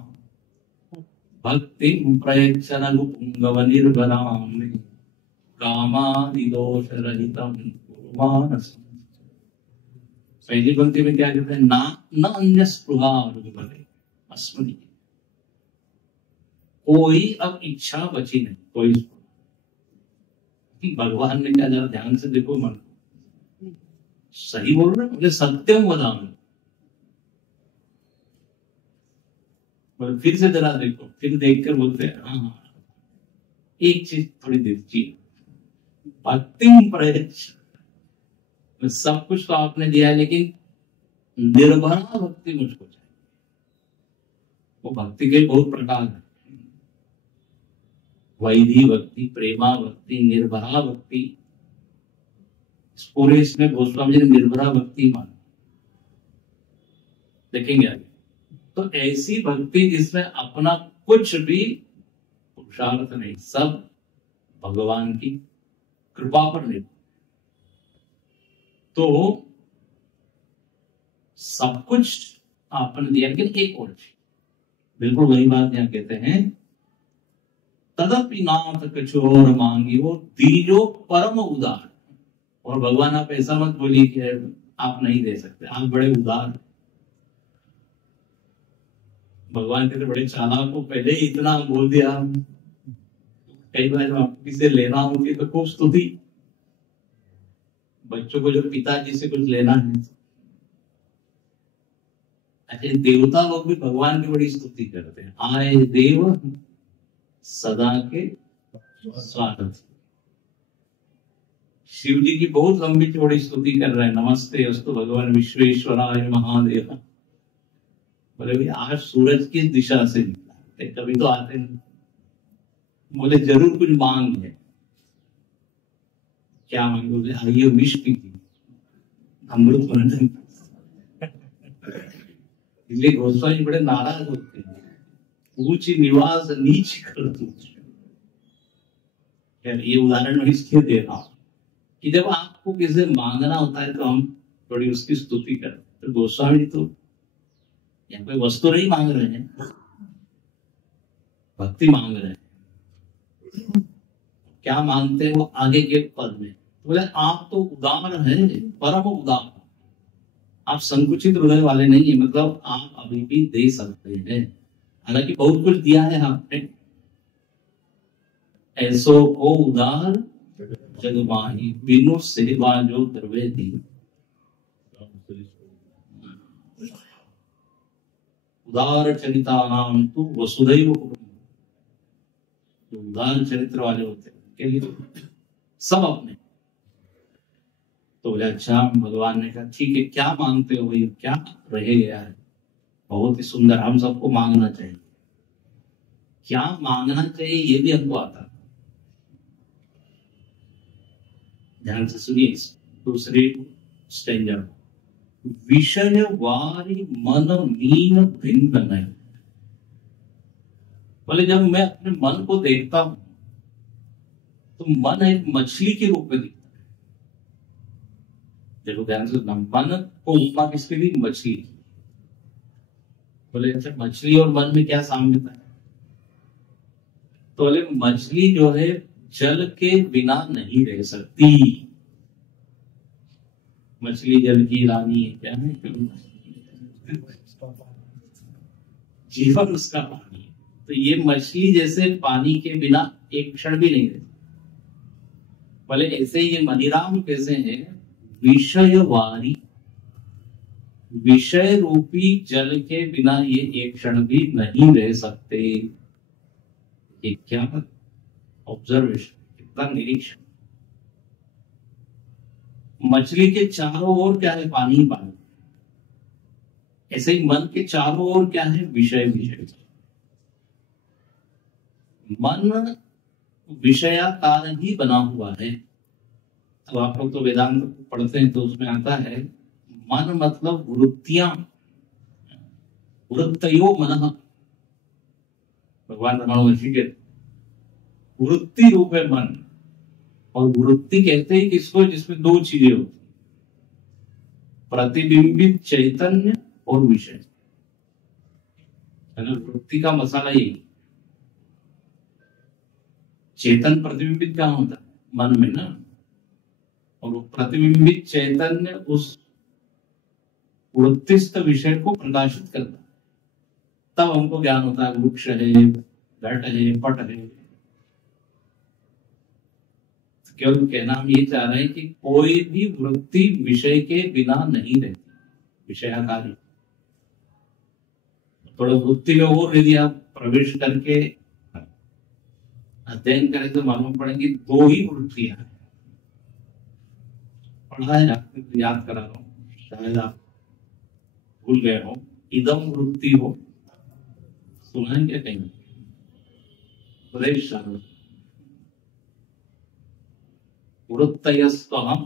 भक्तिं प्रयच्छ रघुपुंगव निर्भरां कामादिदोषरहितं कुरु मानसम्। पहली पंक्ति में क्या कहते हैं, ना न अन्य स्पृहा रघुपते अस्मदीये। कोई अब इच्छा बची नहीं, कोई। भगवान ने क्या, जरा ध्यान से देखो, मन सही बोल रहे, मुझे सत्यम वदामि। फिर से जरा देखो, फिर देखकर बोलते हैं हाँ, एक चीज थोड़ी दीजिए, भक्ति प्रयच्छ। सब कुछ तो आपने दिया है, लेकिन निर्भरा भक्ति मुझको चाहिए। वो भक्ति के बहुत प्रकार है, वैधि भक्ति, प्रेमा भक्ति, निर्भरा भक्ति। इस पूरे इसमें गोस्वामी जी ने निर्भरा भक्ति माना, देखेंगे आगे। तो ऐसी भक्ति जिसमें अपना कुछ भी पुरुषार्थ नहीं, सब भगवान की कृपा पर निर्भर। तो सब कुछ आपने दिया, लेकिन एक और चीज, बिल्कुल वही बात यहां कहते हैं, तदपि नाथ कछु और मांगी हो दीजो परम उदार। और भगवान आप ऐसा मत बोलिए कि आप नहीं दे सकते, आप बड़े उदार। भगवान कहते बड़े चालाक को पहले ही इतना बोल दिया। कई बार जब आपको किसी से लेना होती तो खूब स्तुति, बच्चों को जो पिताजी से कुछ लेना है। अच्छा, देवता लोग भी भगवान की बड़ी स्तुति करते हैं। आए देव सदा के स्वागत। शिव जी की बहुत लंबी चौड़ी स्तुति कर रहे हैं। नमस्ते अस्तु भगवान विश्वेश्वराय महादेव। बोले भाई आज सूरज किस दिशा से निकला, कभी तो आते नहीं। बोले जरूर कुछ मांग है। क्या मांगे? बोले आइए विष पीजिए, अमृत बन। इसलिए गोस्वामी बड़े नाराज होते हैं, ऊंच निवास नीच कर दो। ये उदाहरण मैं इसलिए दे रहा हूं कि जब आपको किसी मांगना होता है तो हम थोड़ी उसकी स्तुति करें। तो गोस्वामी तो यहाँ कोई वस्तु नहीं मांग रहे हैं, भक्ति मांग रहे हैं। क्या मांगते हैं वो आगे के पद में। बोले आप तो उदार हैं, परम उदार। आप संकुचित हृदय वाले नहीं है, मतलब आप अभी भी दे सकते हैं। हालांकि बहुत कुछ दिया है आपने। ऐसो को उदार जग माही, बिनु सेवा जो द्रव्य दी। उदार चरिता नाम तो वसुधैव कुटुंबकम्। जो उदार चरित्र वाले होते हैं उनके लिए सब अपने। तो बोले अच्छा। भगवान ने कहा ठीक है, क्या मांगते हो भाई, क्या रह गया है? बहुत ही सुंदर, हम सबको मांगना चाहिए। क्या मांगना चाहिए ये भी हमको आता। ध्यान से सुनिए दूसरे स्टेंजर। विषय वारी मन मीन भिन्न नहीं। बोले जब मैं अपने मन को देखता हूं तो मन एक मछली के रूप में दिखता है। देखो ध्यान से, मन को उपमा किसके लिए? मछली। बोले अच्छा, मछली और मन में क्या साम्यता है? तो बोले मछली जो है जल के बिना नहीं रह सकती। मछली जल की रानी है, क्या है? जीवन उसका पानी है। तो ये मछली जैसे पानी के बिना एक क्षण भी नहीं रहती। बोले ऐसे ये मणिराम कैसे है? विषयवारी, विषय रूपी जल के बिना ये एक क्षण भी नहीं रह सकते। ये क्या ऑब्जर्वेशन, कितना निरीक्षण। मछली के चारों ओर क्या है? पानी ही पानी। ऐसे ही मन के चारों ओर क्या है? विषय विषय। मन विषयाकार ही बना हुआ है। अब आप लोग तो वेदांत पढ़ते हैं तो उसमें आता है मन मतलब वृत्तियां। वृत्तयो मनः। भगवान रमण महर्षि के वृत्ति रूप है मन। और वृत्ति कहते हैं किसको? जिसमें दो चीजें होती, प्रतिबिंबित चैतन्य और विषय। है ना? वृत्ति का मसाला यही। चेतन प्रतिबिंबित कहाँ होता है? मन में ना। और प्रतिबिंबित चैतन्य उस वृत्तिस्थ विषय को प्रकाशित करता है। तब हमको ज्ञान होता है वृक्ष है, घट है, पट है। केवल कहना हम ये चाह रहे हैं कि कोई भी वृत्ति विषय के बिना नहीं रहती, विषयाकारी। थोड़ा वृत्ति में और यदि आप प्रवेश करके अध्ययन करें तो मालूम पड़ेंगे दो ही वृत्तियां हैं। पढ़ा है आपको, याद करा रहा हूं, शायद आप भूल गए हो। इदम वृत्ति हो, सुना है क्या कहीं? वृत्तयस्त्वहं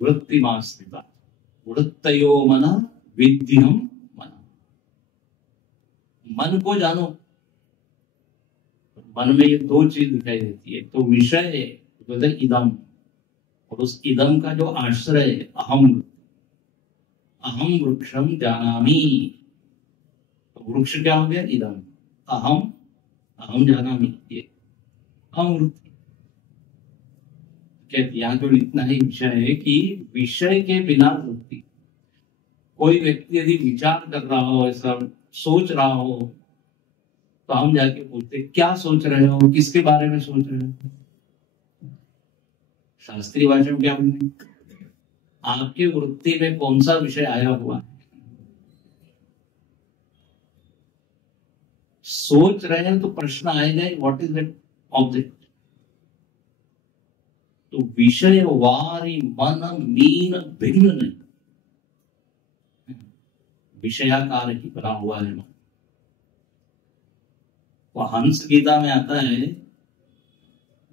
वृत्तिमास्थिता वृत्तयो मन विद्यम मन। मन को जानो। मन में ये दो चीज दिखाई देती है, तो विषय है तो इदम, और उस इदम का जो आश्रय है अहम। अहम वृक्षम जानामि। तो वृक्ष क्या हो गया? इदम। अहम, अहम जानामि, ये अहम वृत्ति। यहाँ तो इतना ही विषय है कि विषय के बिना वृत्ति। कोई व्यक्ति यदि विचार कर रहा हो, ऐसा सोच रहा हो तो हम जाके पूछते क्या सोच रहे हो, किसके बारे में सोच रहे हो। शास्त्रीय भाषा में क्या बोलेंगे, आपकी वृत्ति में कौन सा विषय आया हुआ है। सोच रहे हैं तो प्रश्न आएगा व्हाट इज दैट ऑब्जेक्ट। तो विषय वारी मन मीन भिन्न नहीं, विषयाकार ही बना हुआ है मन। वो हंस गीता में आता है,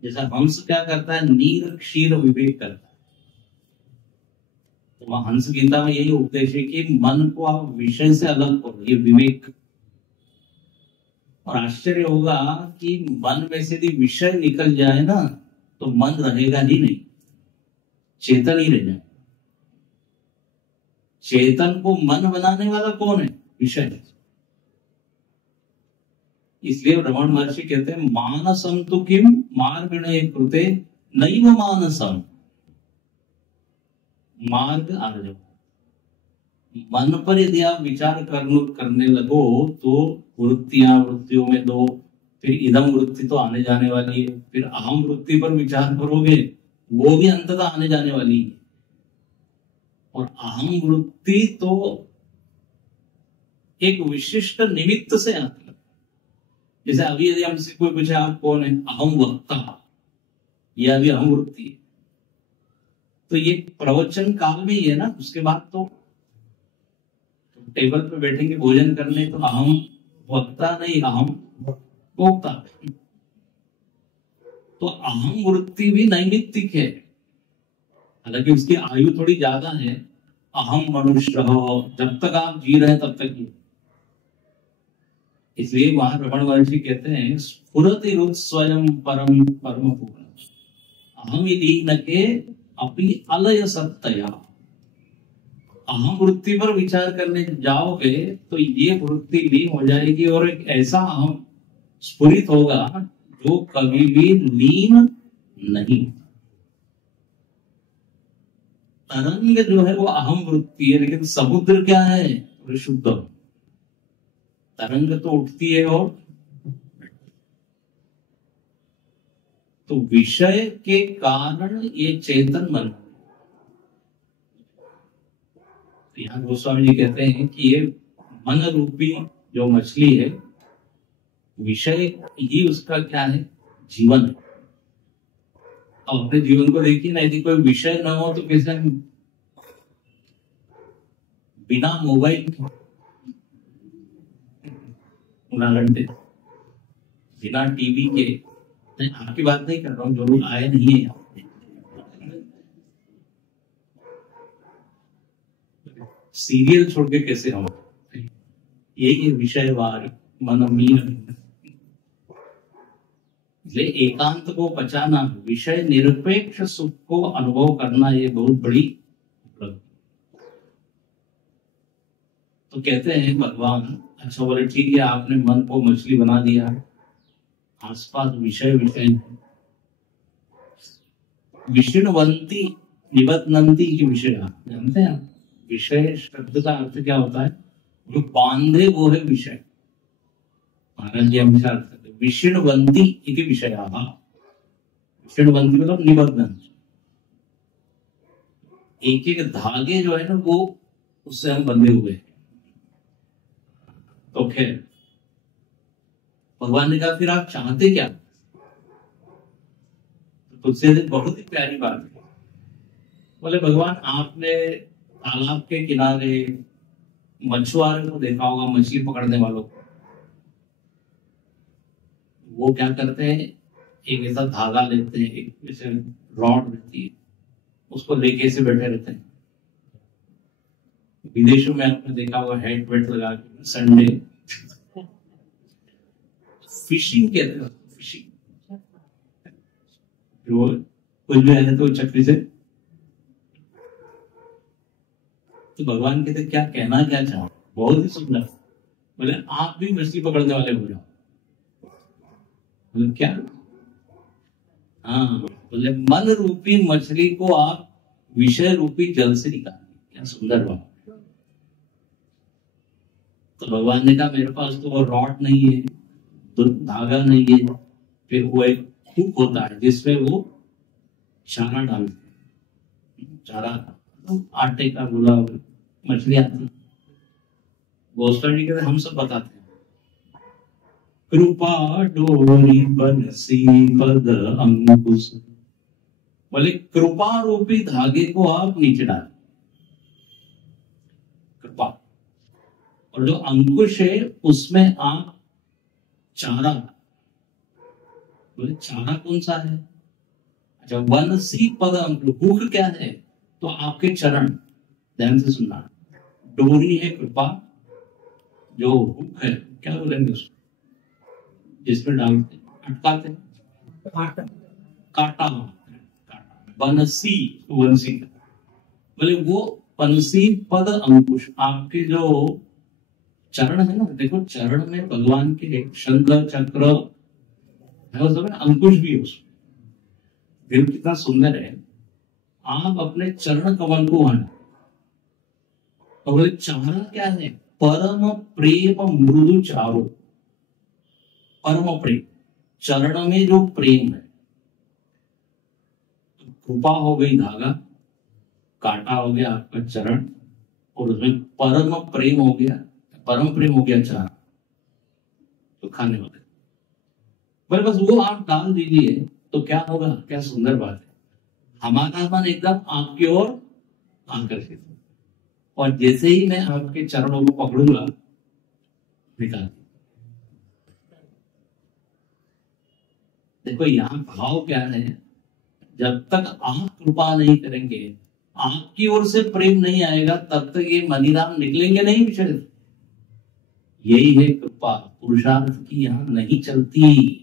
जैसा हंस क्या करता है, नीर क्षीर विवेक करता है। तो वह हंस गीता में यही उपदेश है कि मन को आप विषय से अलग करो, ये विवेक। और आश्चर्य होगा कि मन में से यदि विषय निकल जाए ना तो मन रहेगा ही नहीं, चेतन ही रह जाए। चेतन को मन बनाने वाला कौन है, विषय। इसलिए रमण महर्षि कहते हैं मानसम तो किम मार्गणे कृते नैव मानसम, मार्ग आर्जव। मन पर यदि आप विचार करने लगो तो वृत्तियों में दो, फिर इदम वृत्ति तो आने जाने वाली है, फिर अहम वृत्ति पर विचार करोगे वो भी अंततः आने जाने वाली है। और अहम वृत्ति तो एक विशिष्ट निमित्त से आती है। जैसे अभी यदि हमसे कोई पूछे आप कौन है, अहम वक्ता, यह भी अहम वृत्ति है। तो ये प्रवचन काल में ही है ना, उसके बाद तो टेबल पे बैठेंगे भोजन करने तो अहम वक्ता नहीं, अहम भोक्ता। तो अहम वृत्ति भी नैमित्तिक है, हालांकि उसकी आयु थोड़ी ज्यादा है। अहम मनुष्य हो, जब तक आप जी रहे हैं तब तक ही। इसलिए वहां रमण महर्षि कहते हैं स्फुरति रुत स्वयं परम परम पूर्ण अहम लीन के अपनी अलय सत्तया। अहम वृत्ति पर विचार करने जाओगे तो ये वृत्ति लीन हो जाएगी और एक ऐसा अहम स्फुरित होगा जो कभी भी लीन नहीं। तरंग जो है वो अहम वृत्ति है, लेकिन समुद्र क्या है, शुद्ध। तरंग तो उठती है और तो विषय के कारण ये चेतन मन। यहाँ गोस्वामी जी कहते हैं कि ये मन रूपी जो मछली है, विषय ही उसका क्या है, जीवन है। अब अपने जीवन को देखिए ना, यदि कोई विषय ना हो तो कैसे बिना मोबाइल घंटे, बिना टीवी के, आपकी बात नहीं कर रहा हूँ जो लोग आए नहीं है यहाँ, सीरियल छोड़ के कैसे हम, यही विषयवार मन मीन। इसलिए एकांत को बचाना, विषय निरपेक्ष सुख को अनुभव करना, ये बहुत बड़ी उपलब्धि। तो कहते हैं भगवान, अच्छा बोले ठीक है आपने मन को मछली बना दिया, आसपास विषय विषणवंती निबद्धनंती की विषय जानते हैं। विषय शब्द का अर्थ क्या होता है, जो बांधे वो है विषय। महाराज जी हमेशा अर्थ करते विषणवंती इति विषयाः। विषणवंती मतलब निबद्धन, एक एक धागे जो है ना वो उससे हम बंधे हुए हैं। तो खैर भगवान ने कहा फिर आप चाहते क्या, तो तुझसे बहुत ही प्यारी बात है। बोले भगवान आपने तालाब के किनारे मछुआरों को देखा होगा, मछली पकड़ने वालों को, वो क्या करते हैं, एक ऐसा धागा लेते हैं, एक जैसे रॉड रहती है, उसको लेके से बैठे रहते हैं। विदेशों में आपने देखा होगा हेड वेट लगा के संडे फिशिंग कहते हैं, फिशिंग जो कुछ भी है तो चक्री से। तो भगवान कहते क्या कहना क्या चाहो, बहुत ही सुंदर। बोले आप भी मछली पकड़ने वाले हो जाओ। बोले क्या, हाँ बोले मन रूपी मछली को आप विषय रूपी जल से निकालिए। क्या सुंदर बात। तो भगवान ने कहा मेरे पास तो वो रॉड नहीं है, तो धागा नहीं है, फिर वो एक हुक होता है जिसमें वो चारा डालते हैं। चारा आटे का गोला, मछली आती है, गोस्वामी जी कहते हम सब बताते हैं, कृपा डोरी बंसी पद अंकुश, बोले कृपा रूपी धागे को आप नीचे डालें, कृपा, और जो अंकुश है उसमें आप चारा, बोले चारा कौन सा है? अच्छा, वनसी पद अंकुश, हुक क्या है? तो आपके चरण, ध्यान से सुनना, डोरी है कृपा, जो हुक है क्या बोलेंगे उसको, जिसमें डालते अटकाते, काटा, बनसी, वंशी, बोले वो पंसी पद अंकुश, आपके जो चरण है ना, देखो चरण में भगवान के शंख चक्र है, उसमें अंकुश भी है उसमें, दिल कितना सुंदर है। आप अपने चरण कमल को वहां, तो बोले चारा क्या है? परम प्रेम मृदु चारो, परम प्रेम, चरण में जो प्रेम है, कृपा हो गई धागा, कांटा हो गया आपका चरण, और उसमें परम प्रेम हो गया, परम प्रेम हो गया चारा, तो खाने वाले, पर बस वो आप डाल दीजिए तो क्या होगा? क्या सुंदर बात है, हमारा मन एकदम आपकी ओर आकर्षित, और जैसे ही मैं आपके चरणों को पकड़ूंगा, निकाल, देखो यहाँ भाव क्या है, जब तक आप कृपा नहीं करेंगे, आपकी ओर से प्रेम नहीं आएगा, तब तक ये मनीराम निकलेंगे नहीं विषय। यही है कृपा, पुरुषार्थ की यहाँ नहीं चलती।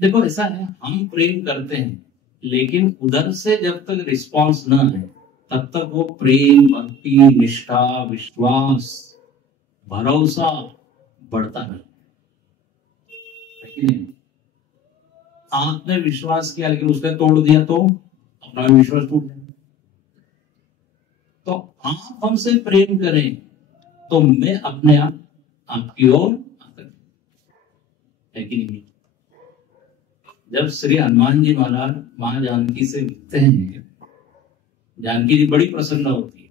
देखो ऐसा है, हम प्रेम करते हैं, लेकिन उधर से जब तक रिस्पांस न है, तब तक वो प्रेम, भक्ति, निष्ठा, विश्वास, भरोसा बढ़ता नहीं, है कि नहीं? आपने विश्वास किया लेकिन उसने तोड़ दिया तो अपना विश्वास टूट जाए। तो आप हमसे प्रेम करें तो मैं अपने आप आपकी ओर आकर, है कि नहीं? जब श्री हनुमान जी महाराज मां जानकी से मिलते हैं, जानकी जी बड़ी प्रसन्न होती है,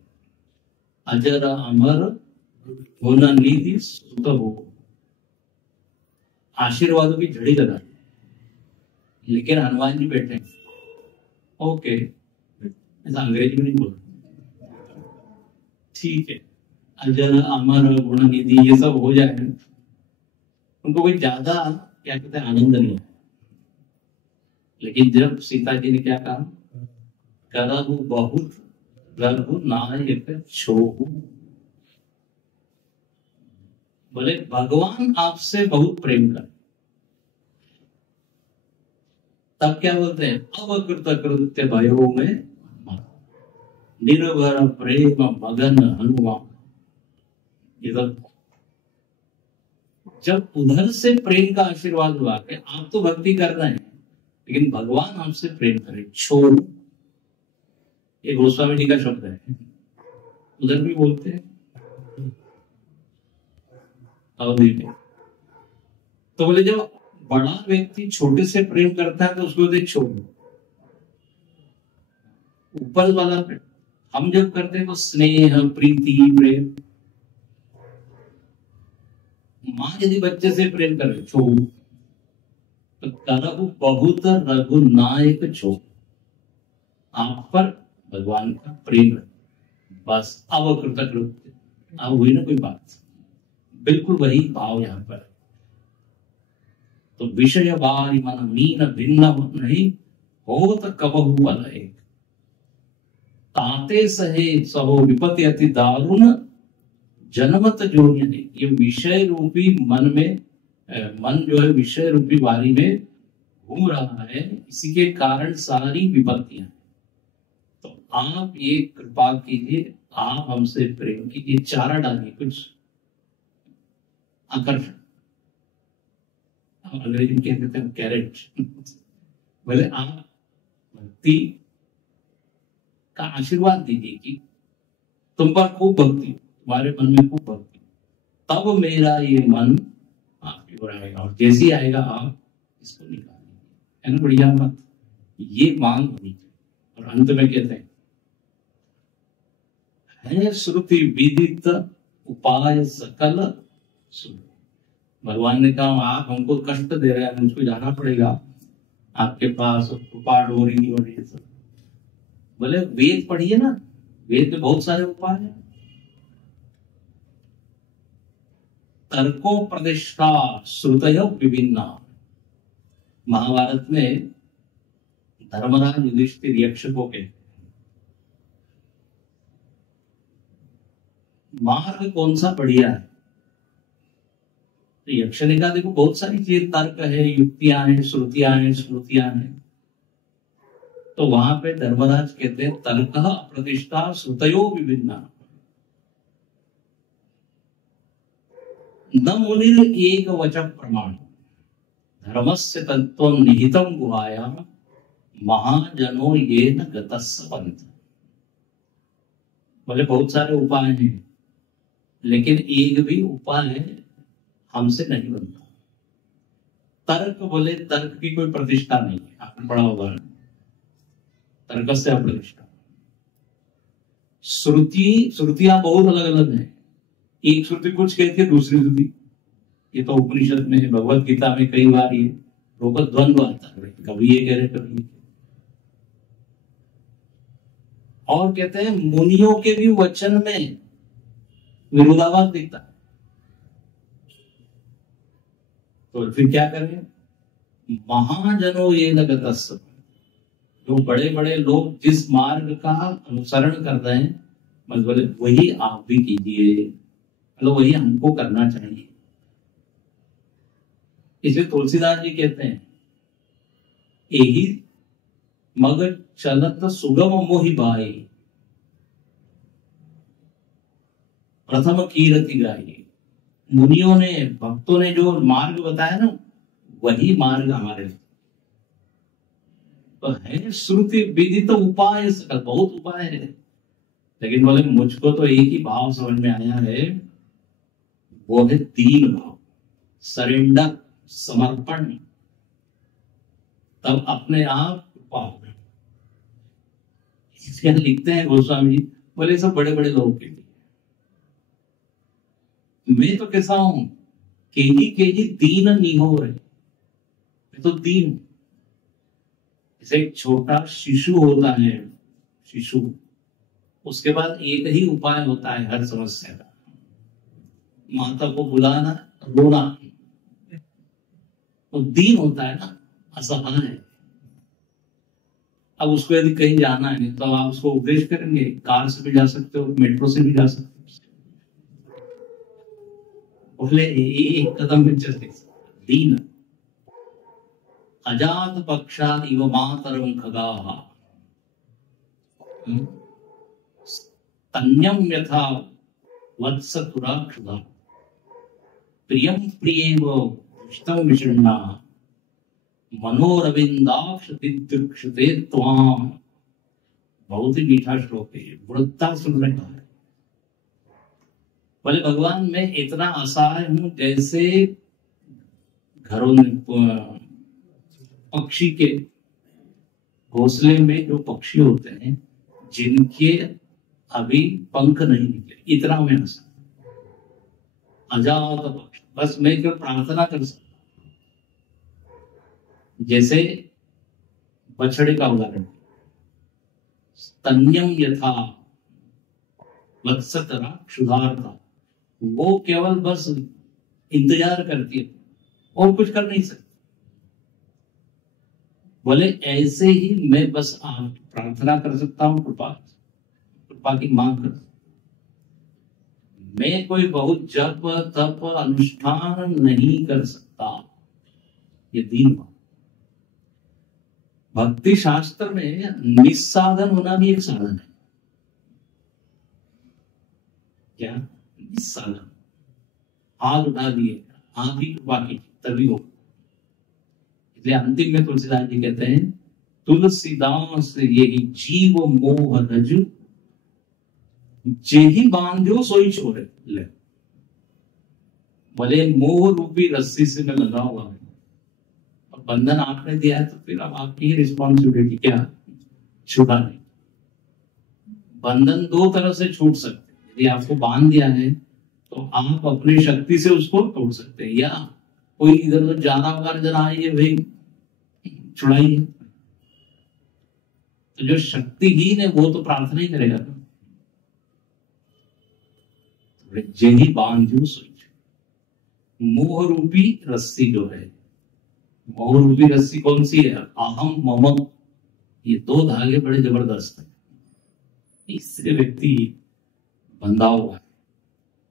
अजर अमर होना निधि सुत हो, आशीर्वादों की झड़ी लगा, लेकिन हनुमान जी बैठे, ओके, ऐसा अंग्रेजी में नहीं बोला, ठीक है, अजर अमर गुण निधि ये सब हो जाए, उनको कोई ज्यादा क्या कहते हैं आनंद नहीं है। लेकिन जब सीता जी ने क्या कहा, करहु बहुत रघु नायक छोहु, बोले भगवान आपसे बहुत प्रेम कर, तब क्या बोलते हैं, अवकृत कृत्य भयो में निर्भर प्रेम मगन हनुमान। इधर जब उधर से प्रेम का आशीर्वाद हुआ कि आप तो भक्ति कर रहे हैं, लेकिन भगवान हमसे प्रेम करे, छोड़, ये गोस्वामी जी का शब्द है, उधर भी बोलते हैं अवधि में। तो बोले जब बड़ा व्यक्ति छोटे से प्रेम करता है तो उसको देख छोड़, ऊपर वाला हम जब करते हैं तो स्नेह, प्रीति, प्रेम, मां यदि बच्चे से प्रेम करे, छोड़, तो करहु बहुत रघुनायक छो, आप पर भगवान का प्रेम है, बस अवकृत कृत्य, अब हुई ना कोई बात, बिल्कुल वही भाव यहाँ पर। तो विषय बारी मन मीन भिन्न नहीं होत कबहु बल एक, ताते सहे सहो विपत्ति अति दारुण जनमत जोड़िए। ये विषय रूपी मन में, मन जो है विषय रूपी वारी में घूम रहा है, इसी के कारण सारी विपत्तियां। तो आप ये कृपा कीजिए, आप हमसे प्रेम कीजिए, चारा डालिए, कुछ आकर्षण, अंग्रेजी में कह देते हैं कैरेट, बोले आप भक्ति का आशीर्वाद दीजिए कि तुम पर खूब भक्ति, तुम्हारे मन में खूब भक्ति, तब मेरा ये मन आपकी ओर आएगा, और जैसे ही आएगा आप इसको निकालेंगे, है ना, बढ़िया बात। ये मांग होनी चाहिए। और अंत में कहते हैं, है श्रुति विदित उपाय सकल सुन। भगवान ने कहा आप हमको कष्ट दे रहे हैं, मुझको जाना पड़ेगा आपके पास, कृपा डोरी और ये सब। बोले वेद पढ़िए ना, वेद में बहुत सारे उपाय हैं। तर्को प्रतिष्ठा श्रुतयो विभिन्ना। महाभारत में धर्मराज युधिष्ठिर यक्ष को कहते, मार्ग कौन सा बढ़िया है? तो यक्ष ने कहा देखो बहुत सारी चीज, तर्क है, युक्तियां हैं, श्रुतियां हैं, स्मृतियां हैं। तो वहां पे धर्मराज कहते हैं तर्क प्रतिष्ठा श्रुतयो विभिन्ना न मुनिर एक वचन प्रमाण धर्मस्य तत्व निहितम गुहाया महाजनो ये न गतस्य पंथ। बोले बहुत सारे उपाय हैं, लेकिन एक भी उपाय हमसे नहीं बनता। तर्क, बोले तर्क की कोई प्रतिष्ठा नहीं है, आपने पढ़ा होगा, तर्क से अप्रतिष्ठा। श्रुतियां बहुत अलग अलग हैं, एक श्रुति कुछ कहती है, दूसरी श्रुति, ये तो उपनिषद में, भगवत गीता में कई बार ये लोग द्वंद्व आता है, कभी ये कह रहे कभी ये। और कहते हैं मुनियों के भी वचन में विरोधाभास दिखता है, तो फिर क्या करें? महाजनो ये लगतस्य, जो बड़े बड़े लोग जिस मार्ग का अनुसरण कर रहे हैं, मतलब वही आप भी कीजिए, मतलब वही हमको करना चाहिए। इसलिए तुलसीदास जी कहते हैं यही मगर चलत सुगम मोहि बाई प्रथम कीरति गाई। मुनियों ने, भक्तों ने जो मार्ग बताया ना, वही मार्ग हमारे लिए तो है। श्रुति विदित उपाय सकल, बहुत उपाय है, लेकिन बोले मुझको तो एक ही भाव समझ में आया है, वो है दीन भाव, सरेंडर, समर्पण। तब अपने आप कृपा होगा। इसके लिखते हैं गोस्वामी जी, बोले सब बड़े बड़े लोग के लिए, मैं तो कैसा हूं, केजी दीन नहीं हो रहे, मैं तो दीन। जैसे एक छोटा शिशु होता है, शिशु, उसके बाद एक ही उपाय होता है हर समस्या का, माता को बुलाना, रोना। तो दीन होता है ना, असहाय। अब उसको यदि कहीं जाना है तो आप उसको उपदेश करेंगे, कार से भी जा सकते हो, मेट्रो से भी जा सकते हो, बोले एक कदम में चलते। दीन अजात पक्षा इव मातरम खगाः तन्यम यथा वत्सतुराक्षुधा प्रियम प्रियेव विष्णु विषण्णा मनोरविंदाक्ष दिदृक्षते त्वाम। बहुत ही मीठा श्लोक है, वृत्ता सुन रहे हैं। बोले भगवान मैं इतना असहाय हूं, जैसे घरों में पक्षी के घोंसले में जो पक्षी होते हैं जिनके अभी पंख नहीं निकले, इतना मैं असहाय, अजात पक्ष। बस मैं केवल प्रार्थना कर सकता, जैसे बछड़े का उदाहरण, स्तन्यम यथा वत्सतरा क्षुधार्ता, वो केवल बस इंतजार करती है और कुछ कर नहीं सकती। बोले ऐसे ही मैं बस आप प्रार्थना कर सकता हूं, कृपा की मांग कर। मैं कोई बहुत जप तप अनुष्ठान नहीं कर सकता, ये दीन भाव। भक्ति शास्त्र में निस्साधन होना भी एक साधन है। क्या? निस्साधन, हाथ उठा दिए, हाथ ही कृपा की तभी हो। इसलिए अंतिम में तुलसीदास जी कहते हैं, तुलसीदास यही जीव मोह रजु जेहि बांध्यो सोई छोड़े ले। भले मोह रूपी रस्सी से मैं लगा हुआ है और बंधन आपने दिया है, तो फिर अब आपकी रिस्पॉन्सिबिलिटी क्या, छुड़ाने। बंधन दो तरह से छूट सकते हैं। यदि आपको बांध दिया है तो आप अपनी शक्ति से उसको तोड़ सकते हैं, या कोई इधर उधर ज्यादा वगैरह जरा आइए भाई छुड़ाइए। तो जो शक्तिहीन है वो तो प्रार्थना ही करेगा ना, जेही बांधू सोच। मोह रूपी रस्सी जो है, मोह रूपी रस्सी कौन सी है, अहम मम, ये दो धागे बड़े जबरदस्त है, इससे व्यक्ति बंधा हुआ है।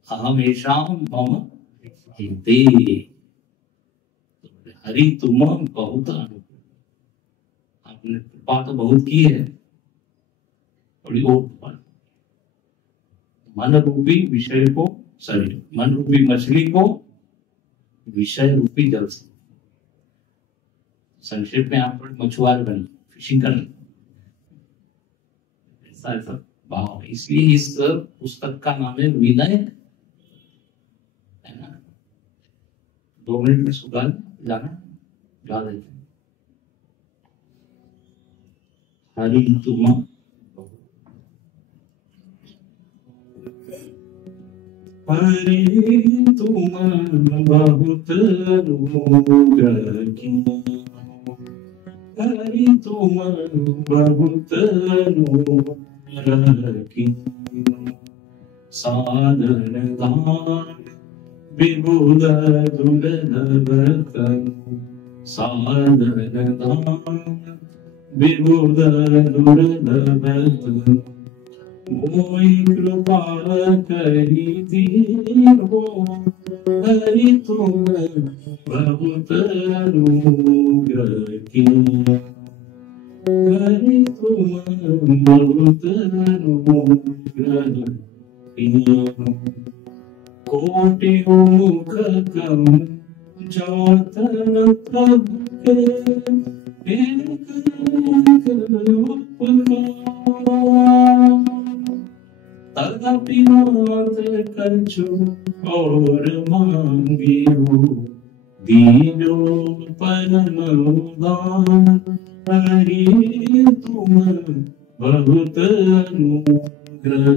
अहम ऐशाम मम हिते, हरि तुम बहुत अनुकूल। आपने कृपा तो बहुत की है, थोड़ी और कृपा। मन रूपी विषय को, सॉरी, मन रूपी मछली को विषय रूपी जल से। संक्षेप में आप मछुआर बन, फिशिंग कर, ऐसा भाव। इसलिए इस पुस्तक का नाम है विनय, है ना। 2 मिनट में सुधार जाना गा देते। हरि तुम हरि तुम बहुत अनुग्रह की, हरि तुम बहुत अनुग्रह की। साधन दान विबुध दुर्लभ तनु, साधन दान विबुध दुर्लभ तनु। मोहि कृपा करी दीनो, हरि तुम बहुत अनुग्रह की, हरि तुम बहुत अनुग्रह की। कोटि मुख कम जातन प्रभु के, एक उपकार। तदपि मात्र कछु और मांगियो, दीनो परम उदार। हरि तुम बहुत अनुग्रह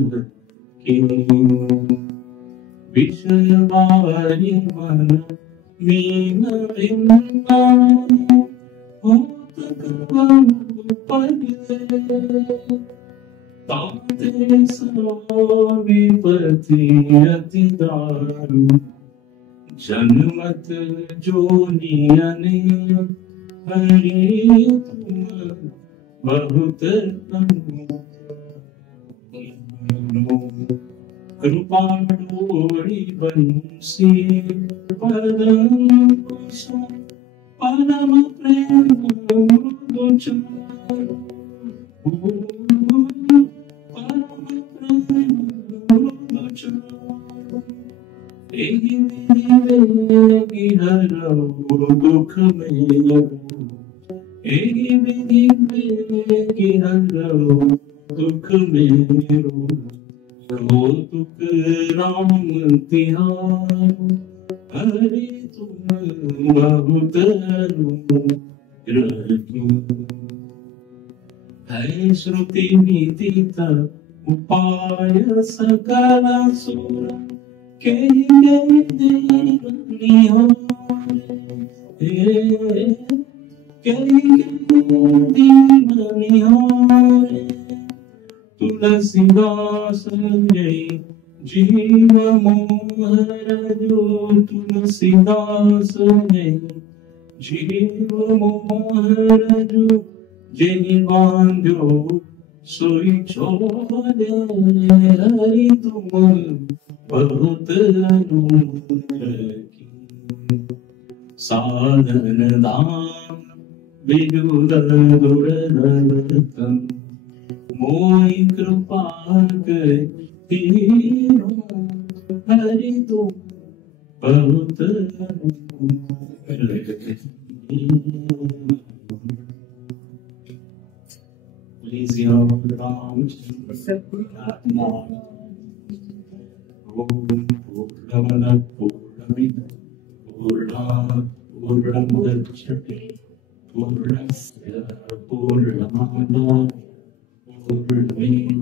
कीनो। विषय वारी मन मीन भिन्ना, होत कवनु पगले। ताते विपति अति दारु, जन्मत जोनि अनेक। हरि तुम बहुत अनुग्रह कीनो। कृपा डोरी बंसी पदम कुसुम, परम प्रेम मृदु चारु। दुख मेरो, एहि विधि दुख मेरो। रो तुक राम तिहार, हरि तुम बहुत अनुग्रह की। है श्रुति नीति उपाय सकल सुर, के तुलसीदास जय जीव मोहर जो, तुलसीदास जय जीव मोहर जो। जिनि बांधो सोई छोड़े, हरि तुम बहुत अनुग्रह की। साधन दान विदुर दुर्लभ तनु, मोहि कृपा करीनो। हरि तुम बहुत अनुग्रह की। Please, Ram Chandra, Om Purnamana Purnamidam पूर्णं गच्छति पूर्णस्य पूर्णमादाय पूर्णमेवावशिष्यते।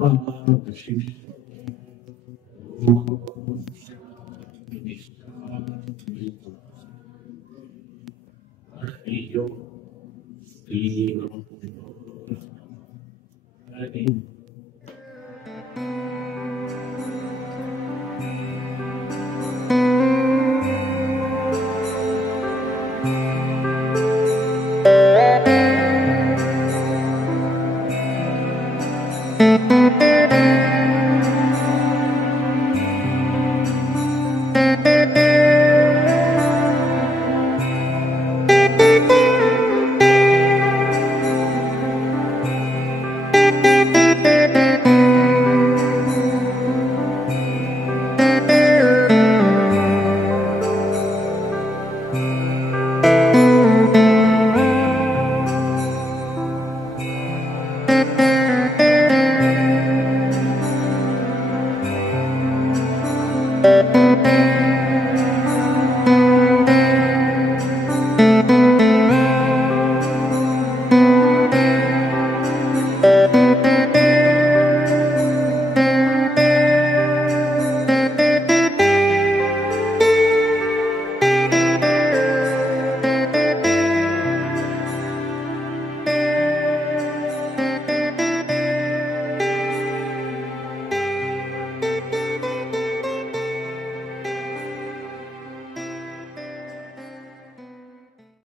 ॐ शान्ति हरि ओम्। श्री गुरु हरि